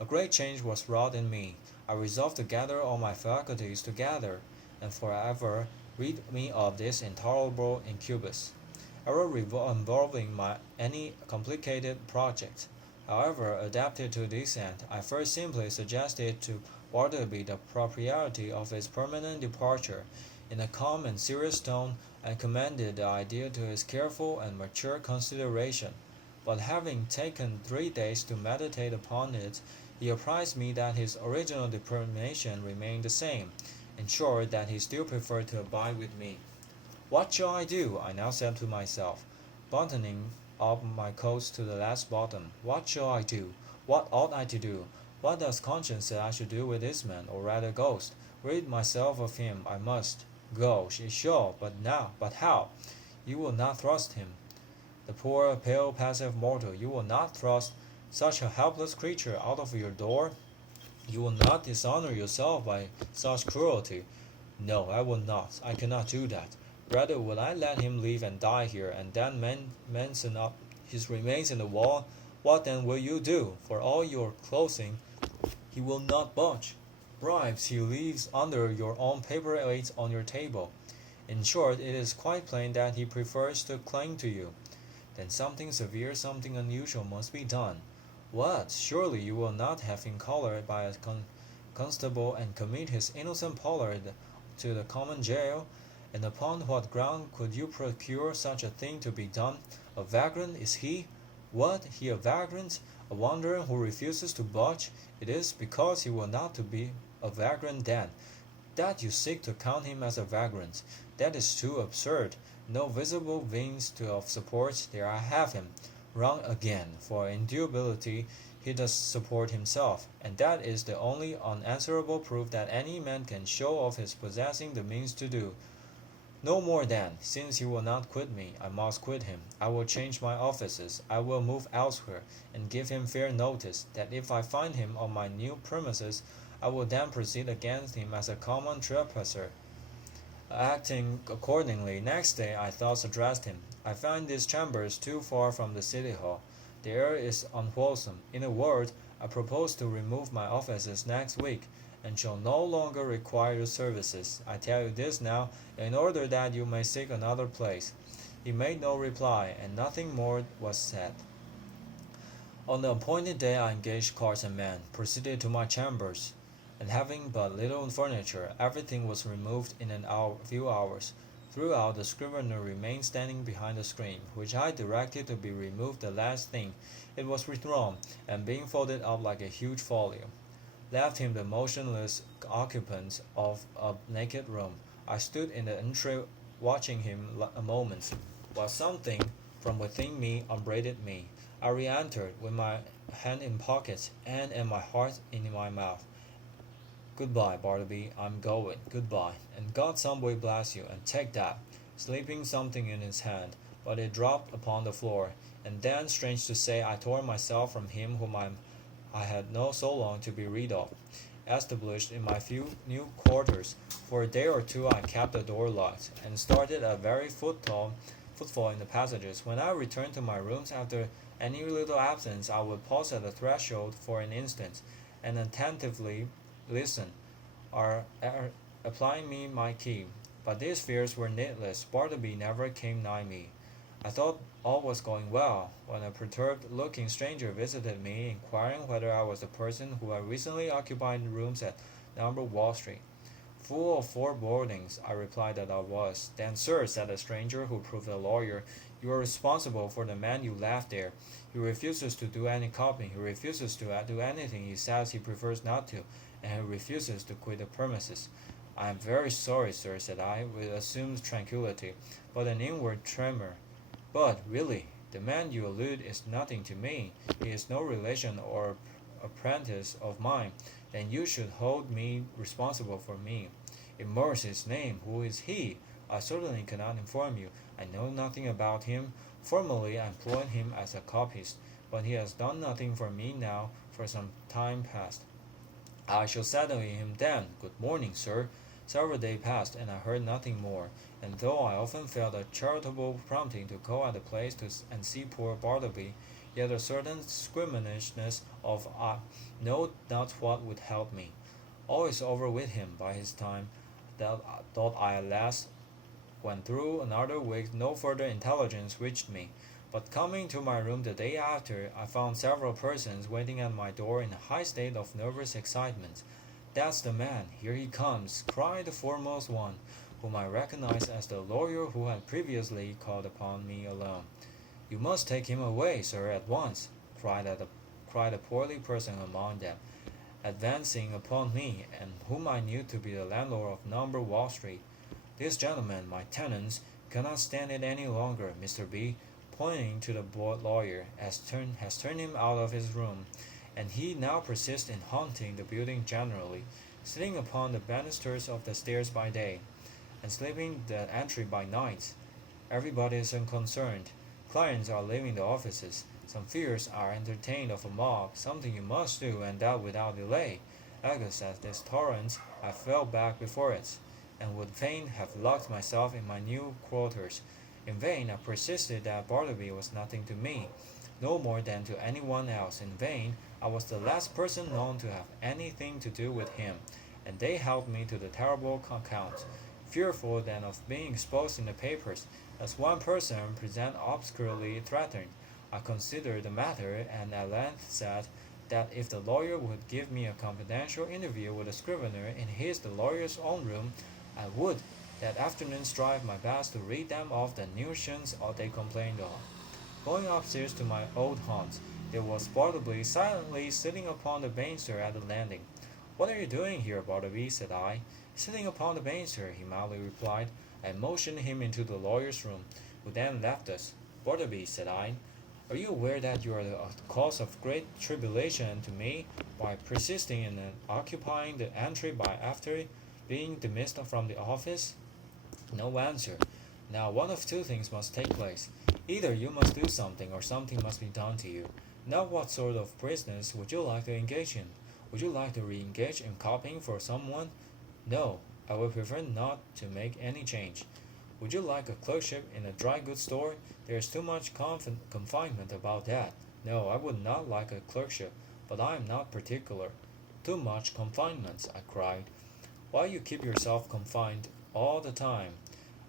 a great change was wrought in me. I resolved to gather all my faculties together, and forever rid me of this intolerable incubus, ever involving any complicated project, however adapted to this end. I first simply suggested to Bartleby the propriety of his permanent departure, in a calm and serious tone, and commended the idea to his careful and mature consideration. But having taken 3 days to meditate upon it, he apprised me that his original determination remained the same, in short, that he still preferred to abide with me. What shall I do? I now said to myself, buttoning up my coat to the last button. What shall I do? What ought I to do? What does conscience say I should do with this man, or rather ghost? Rid myself of him I must. Go, she shall, but how? You will not thrust him, the poor, pale, passive mortal, you will not thrust such a helpless creature out of your door? You will not dishonor yourself by such cruelty? No, I will not. I cannot do that. Rather would I let him live and die here, and then mention up his remains in the wall. What then will you do? For all your clothing, he will not budge. Bribes he leaves under your own paper weights on your table. In short, it is quite plain that he prefers to cling to you. Then something severe, something unusual must be done. What? Surely you will not have him collared by a constable and commit his innocent Pollard to the common jail? And upon what ground could you procure such a thing to be done? A vagrant is he? What, he a vagrant? A wanderer who refuses to budge? It is because he will not to be a vagrant then, that you seek to count him as a vagrant. That is too absurd. No visible means of support, there I have him. Wrong again, for indubitability he does support himself, and that is the only unanswerable proof that any man can show of his possessing the means to do. No more then, since he will not quit me, I must quit him. I will change my offices, I will move elsewhere, and give him fair notice, that if I find him on my new premises, I will then proceed against him as a common trespasser. Acting accordingly, next day I thus addressed him. I find these chambers too far from the city hall. The air is unwholesome. In a word, I propose to remove my offices next week, and shall no longer require your services. I tell you this now, in order that you may seek another place. He made no reply, and nothing more was said. On the appointed day I engaged carts and men, proceeded to my chambers, and having but little furniture, everything was removed in few hours. Throughout, the Scrivener remained standing behind the screen, which I directed to be removed the last thing. It was withdrawn, and being folded up like a huge folio, left him the motionless occupant of a naked room. I stood in the entry watching him a moment, while something from within me upbraided me. I re-entered with my hand in pocket and my heart in my mouth. "Goodbye, Bartleby. I'm going. Goodbye, and God some way bless you, and take that," slipping something in his hand, but it dropped upon the floor, and then, strange to say, I tore myself from him whom I had known so long to be rid of. Established in my few new quarters, for a day or two I kept the door locked, and started at very footfall in the passages. When I returned to my rooms after any little absence, I would pause at the threshold for an instant, and attentively listen, applying me my key. But these fears were needless. Bartleby never came nigh me. I thought all was going well, when a perturbed-looking stranger visited me, inquiring whether I was the person who had recently occupied rooms at Number Wall Street. "Full of forebodings," I replied that I was. "Then, sir," said the stranger, who proved a lawyer, "you are responsible for the man you left there. He refuses to do any copying, he refuses to do anything, he says he prefers not to, and he refuses to quit the premises." "I am very sorry, sir," said I, with assumed tranquillity, but an inward tremor. "But, really, the man you allude is nothing to me. He is no relation or apprentice of mine. Then you should hold me responsible for me. In mercy's name, who is he?" "I certainly cannot inform you. I know nothing about him. Formerly I employed him as a copyist, but he has done nothing for me now for some time past." "I shall settle him then. Good morning, sir." Several days passed, and I heard nothing more, and though I often felt a charitable prompting to call at the place and see poor Bartleby, yet a certain squeamishness of I know not what would help me. All is over with him by this time, that thought I at last. When through another week no further intelligence reached me, but coming to my room the day after, I found several persons waiting at my door in a high state of nervous excitement. "That's the man, here he comes," cried the foremost one, whom I recognized as the lawyer who had previously called upon me alone. "You must take him away, sir, at once," cried a poorly person among them, advancing upon me, and whom I knew to be the landlord of Number Wall Street. "This gentleman, my tenants, cannot stand it any longer. Mr. B," pointing to the lawyer, has turned him out of his room, and he now persists in haunting the building generally, sitting upon the banisters of the stairs by day, and sleeping the entry by night. Everybody is unconcerned. Clients are leaving the offices. Some fears are entertained of a mob. Something you must do, and that without delay. Aghast at this torrent, I fell back before it, and would fain have locked myself in my new quarters. In vain I persisted that Bartleby was nothing to me, no more than to any one else. In vain I was the last person known to have anything to do with him, and they held me to the terrible account, fearful then of being exposed in the papers, as one person present obscurely threatened. I considered the matter, and at length said that if the lawyer would give me a confidential interview with the Scrivener in the lawyer's own room, I would that afternoon strive my best to rid them of the nuisance they complained of. Going upstairs to my old haunts, there was Bartleby silently sitting upon the banister at the landing. "What are you doing here, Bartleby?" said I. "Sitting upon the banister," he mildly replied. I motioned him into the lawyer's room, who then left us. "Bartleby," said I, "are you aware that you are the cause of great tribulation to me by persisting in occupying the entry after being dismissed from the office?" No answer. Now one of two things must take place. Either you must do something, or something must be done to you. Now what sort of business would you like to engage in? Would you like to re-engage in copying for someone? No, I would prefer not to make any change. Would you like a clerkship in a dry goods store? There is too much confinement about that. No, I would not like a clerkship, but I am not particular. Too much confinement, I cried. Why you keep yourself confined all the time?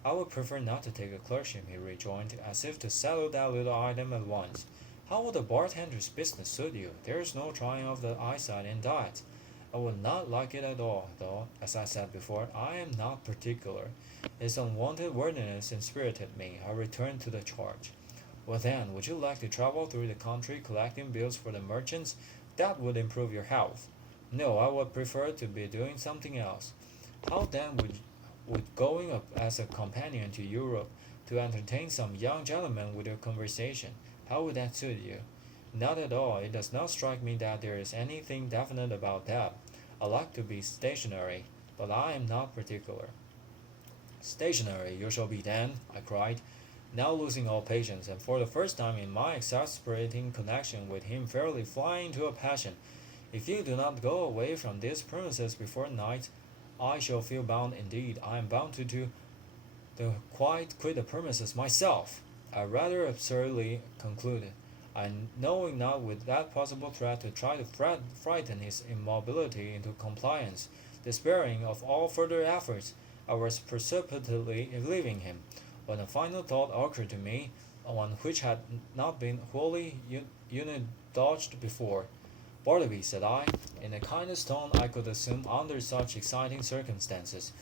I would prefer not to take a clerkship, he rejoined, as if to settle that little item at once. How would a bartender's business suit you? There is no trying of the eyesight in that. I would not like it at all, though, as I said before, I am not particular. His unwonted wordiness inspirited me. I returned to the charge. Well then, would you like to travel through the country collecting bills for the merchants? That would improve your health. No, I would prefer to be doing something else. How then would going up as a companion to Europe to entertain some young gentleman with your conversation, how would that suit you? Not at all. It does not strike me that there is anything definite about that. I like to be stationary, but I am not particular. Stationary you shall be then, I cried, now losing all patience, and for the first time in my exasperating connection with him fairly flying into a passion. If you do not go away from these premises before night, I shall feel bound indeed. I am bound to quite quit the premises myself, I rather absurdly concluded. I knowing not with that possible threat to try to frighten his immobility into compliance. Despairing of all further efforts, I was precipitately leaving him, when a final thought occurred to me, one which had not been wholly unindulged before. Bartleby, said I, in the kindest tone I could assume under such exciting circumstances,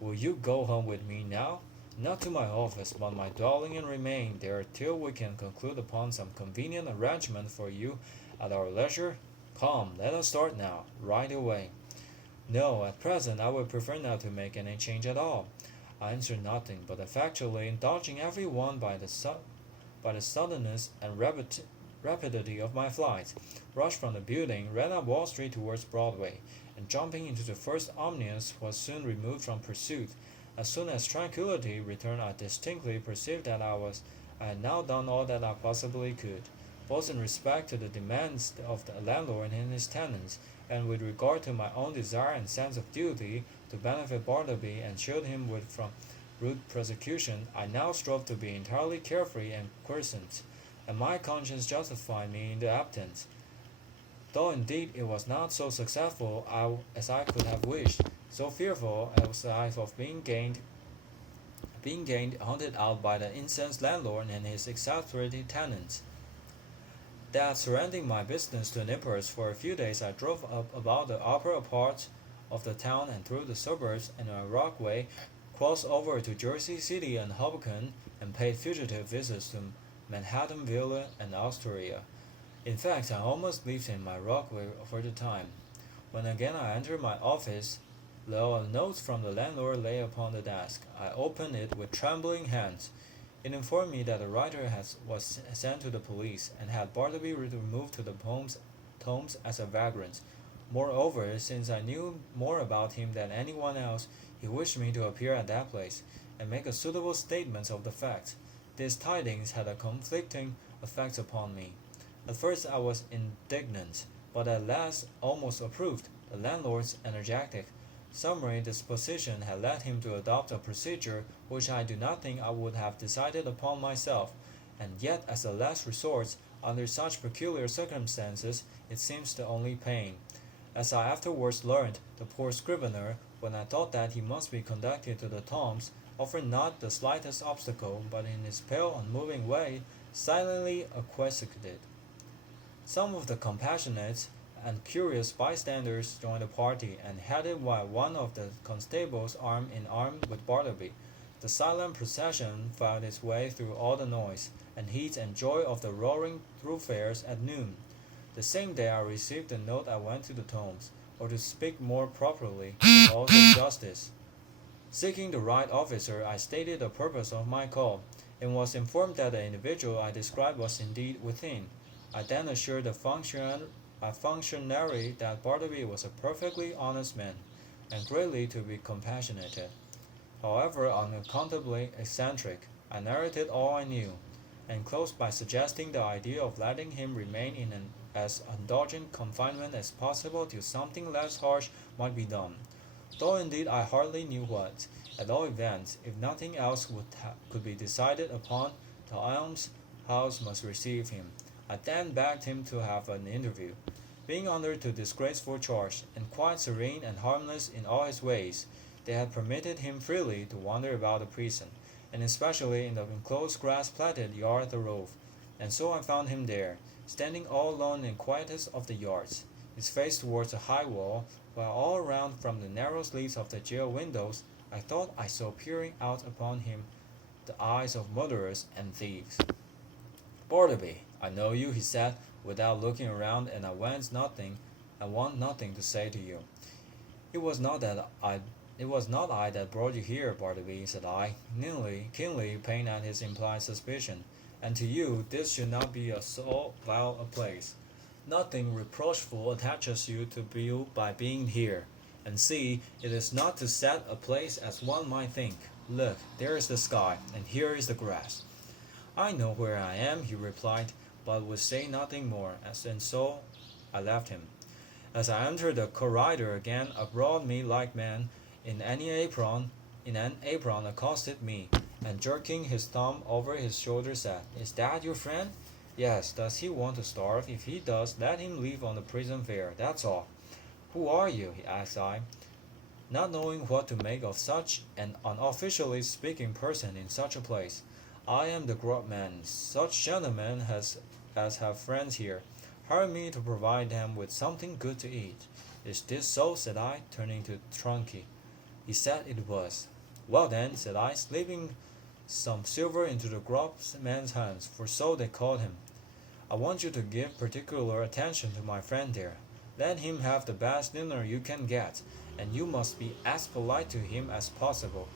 will you go home with me now? Not to my office, but my dwelling, and remain there till we can conclude upon some convenient arrangement for you at our leisure? Come, let us start now, right away. No, at present I would prefer not to make any change at all. I answered nothing, but effectually dodging every one by the suddenness and rapidity of my flight, rushed from the building, ran up Wall Street towards Broadway, and jumping into the first omnibus was soon removed from pursuit. As soon as tranquillity returned, I distinctly perceived that I had now done all that I possibly could, both in respect to the demands of the landlord and his tenants, and with regard to my own desire and sense of duty to benefit Bartleby and shield him from rude persecution. I now strove to be entirely carefree and quiescent, and my conscience justified me in the absence, though indeed it was not so successful as I could have wished. So fearful was I of being hunted out by the incensed landlord and his exasperated tenants, that surrendering my business to nippers for a few days, I drove up about the upper part of the town and through the suburbs and a rockaway, crossed over to Jersey City and Hoboken, and paid fugitive visits to Manhattanville and Astoria. In fact, I almost lived in my rockaway for the time. When again I entered my office, lo, a note from the landlord lay upon the desk. I opened it with trembling hands. It informed me that the writer was sent to the police, and had Bartleby removed to the Tombs as a vagrant. Moreover, since I knew more about him than anyone else, he wished me to appear at that place, and make a suitable statement of the facts. These tidings had a conflicting effect upon me. At first I was indignant, but at last almost approved. The landlord's energetic, summary disposition had led him to adopt a procedure which I do not think I would have decided upon myself, and yet as a last resort, under such peculiar circumstances, it seems the only pain. As I afterwards learned, the poor Scrivener, when I thought that he must be conducted to the Tombs, offered not the slightest obstacle, but in his pale, unmoving way, silently acquiesced. Some of the compassionate and curious bystanders joined the party, and headed by one of the constables arm in arm with Bartleby, the silent procession found its way through all the noise and heat and joy of the roaring thoroughfares at noon. The same day I received the note I went to the Tombs, or to speak more properly, the halls of justice. Seeking the right officer, I stated the purpose of my call, and was informed that the individual I described was indeed within. I then assured the functionary that Bartleby was a perfectly honest man, and greatly to be compassionated. However unaccountably eccentric, I narrated all I knew, and closed by suggesting the idea of letting him remain in an as indulgent confinement as possible till something less harsh might be done, though indeed I hardly knew what. At all events, if nothing else could be decided upon, the almshouse must receive him. I then begged him to have an interview. Being under the disgraceful charge, and quite serene and harmless in all his ways, they had permitted him freely to wander about the prison, and especially in the enclosed grass-platted yard thereof. And so I found him there, standing all alone in the quietest of the yards, his face towards the high wall, while all around from the narrow slits of the jail windows I thought I saw peering out upon him the eyes of murderers and thieves. "Bartleby, I know you," he said, without looking around, "and I want nothing to say to you." It was not I that brought you here, Bartleby," said I, keenly pained at his implied suspicion, and to you this should not be so vile a place. Nothing reproachful attaches you to you by being here. And see, it is not to set a place as one might think. Look, there is the sky, and here is the grass. I know where I am, he replied, but would say nothing more, and so I left him. As I entered the corridor again, a broad meat-like man in an apron accosted me, and jerking his thumb over his shoulder said, "Is that your friend?" "Yes. Does he want to starve? If he does, let him live on the prison fare, that's all." "Who are you?" asked I, not knowing what to make of such an unofficially speaking person in such a place. "I am the grub man. Such gentlemen as have friends here hire me to provide them with something good to eat." "Is this so?" said I, turning to Trunky. He said it was. "Well then," said I, slipping some silver into the grub man's hands, for so they called him, "I want you to give particular attention to my friend there. Let him have the best dinner you can get, and you must be as polite to him as possible."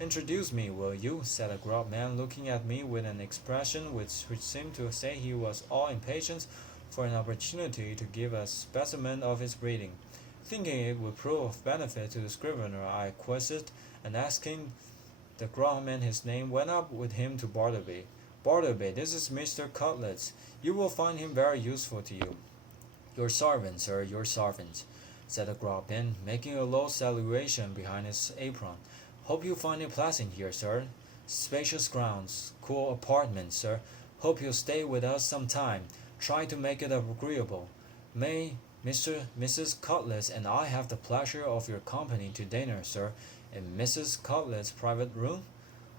"Introduce me, will you?" said the grub man, looking at me with an expression which seemed to say he was all impatience for an opportunity to give a specimen of his breeding. Thinking it would prove of benefit to the Scrivener, I acquiesced, and asking the grub man his name, went up with him to Bartleby. "Bartleby, this is Mr. Cutlets. You will find him very useful to you." "Your servant, sir, your servant," said the grub man, making a low salutation behind his apron. "Hope you find it pleasant here, sir. Spacious grounds, cool apartments, sir. Hope you'll stay with us some time. Try to make it agreeable. May Mrs. Cutlets and I have the pleasure of your company to dinner, sir, in Mrs. Cutlets' private room?"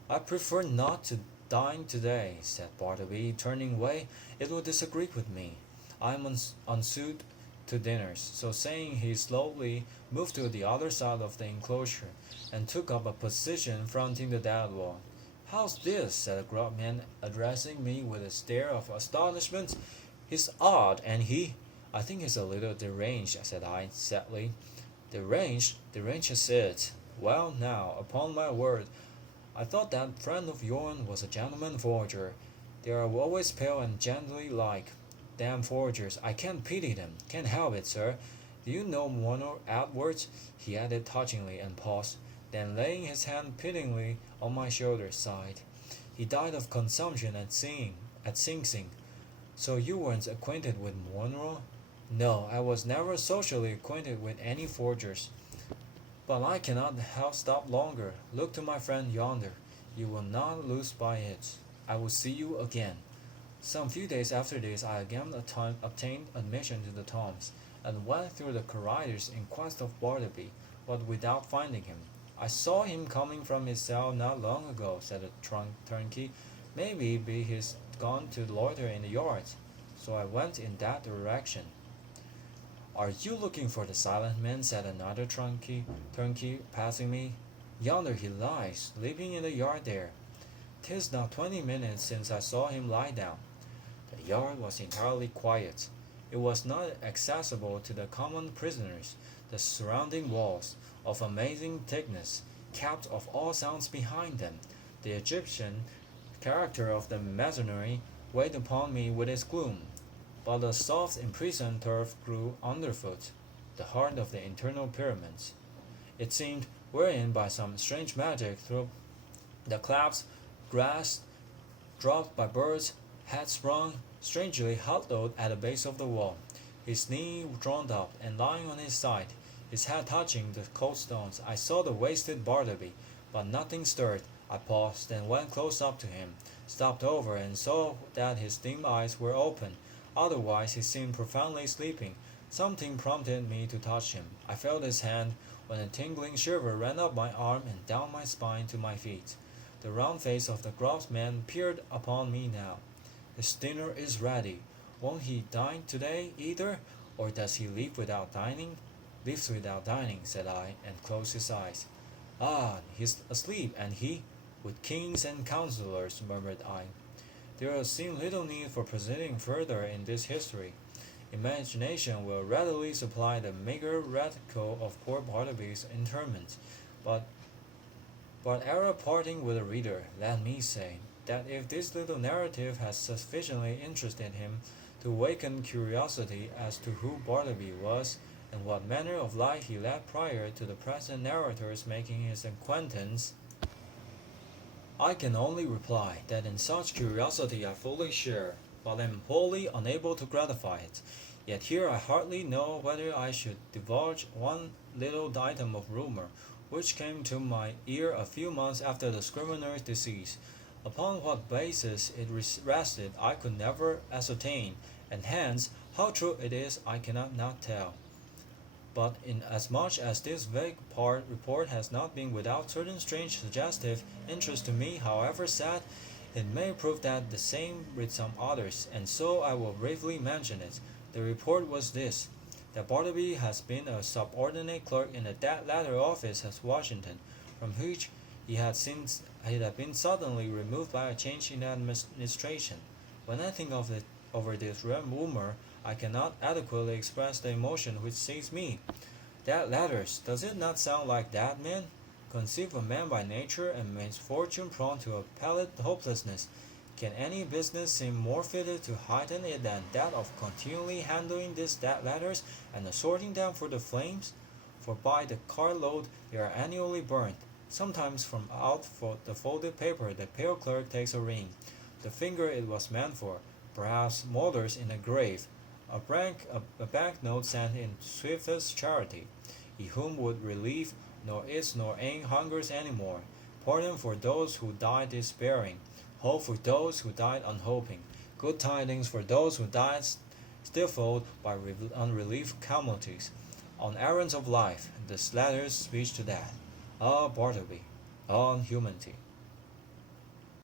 "I prefer not to dine today," said Bartleby, turning away. "It will disagree with me. I am unsuited to dinners." So saying, he slowly moved to the other side of the enclosure, and took up a position fronting the dead wall. "How's this?" said the grub man, addressing me with a stare of astonishment. "He's odd, and I think he's a little deranged," said I, sadly. "Deranged? Deranged is it? Well, now, upon my word, I thought that friend of yourn was a gentleman forger. They are always pale and gently like. Damn forgers! I can't pity them. Can't help it, sir. Do you know Warner Edwards?" he added touchingly, and paused. Then, laying his hand pityingly on my shoulder, sighed. "He died of consumption at Sing Sing. So you weren't acquainted with Monroe?" "No, I was never socially acquainted with any forgers. But I cannot stop longer. Look to my friend yonder. You will not lose by it. I will see you again." Some few days after this, I again obtained admission to the Tombs, and went through the corridors in quest of Bartleby, but without finding him. "I saw him coming from his cell not long ago," said the turnkey. "Maybe he's gone to loiter in the yards." So I went in that direction. "Are you looking for the silent man?" said another turnkey, passing me. "Yonder he lies, sleeping in the yard there. 'Tis now 20 minutes since I saw him lie down." The yard was entirely quiet. It was not accessible to the common prisoners. The surrounding walls, of amazing thickness, kept off all sounds behind them. The Egyptian character of the masonry weighed upon me with its gloom. But the soft imprisoned turf grew underfoot, the heart of the internal pyramids. It seemed, wherein by some strange magic through the clefts, grass dropped by birds had sprung, strangely huddled at the base of the wall, his knee drawn up, and lying on his side, his head touching the cold stones. I saw the wasted Bartleby, but nothing stirred. I paused, and went close up to him, stopped over, and saw that his dim eyes were open. Otherwise he seemed profoundly sleeping. Something prompted me to touch him. I felt his hand, when a tingling shiver ran up my arm and down my spine to my feet. The round face of the grub man peered upon me now. "His dinner is ready. Won't he dine today either, or does he leave without dining?" "Lives without dining," said I, and closed his eyes. "Ah, he's asleep, and he—" "With kings and counselors," murmured I. There will seem little need for proceeding further in this history. Imagination will readily supply the meagre reticule of poor Bartleby's interment, but ere parting with the reader, let me say, that if this little narrative has sufficiently interested him to awaken curiosity as to who Bartleby was and what manner of life he led prior to the present narrator's making his acquaintance, I can only reply that in such curiosity I fully share, but am wholly unable to gratify it. Yet here I hardly know whether I should divulge one little item of rumor, which came to my ear a few months after the Scrivener's decease. Upon what basis it rested I could never ascertain, and hence how true it is I cannot not tell. But inasmuch as this vague report has not been without certain strange suggestive interest to me, however sad, it may prove that the same with some others, and so I will briefly mention it. The report was this: that Bartleby has been a subordinate clerk in the latter office at Washington, from which he had been suddenly removed by a change in administration. When I think of it over this rumor, I cannot adequately express the emotion which seized me. That letters, does it not sound like that man? Conceive a man by nature and misfortune prone to a pallid hopelessness. Can any business seem more fitted to heighten it than that of continually handling these letters and assorting them for the flames? For by the carload they are annually burnt. Sometimes from out the folded paper the pale clerk takes a ring, the finger it was meant for, perhaps moulders in a grave, a banknote sent in swiftest charity. He whom would relief nor is nor aim hungers any more. Pardon for those who died despairing, hope for those who died unhoping, good tidings for those who died stifled by unrelieved calamities. On errands of life, this latter's speech to that. Ah, Bartleby, ah, humanity!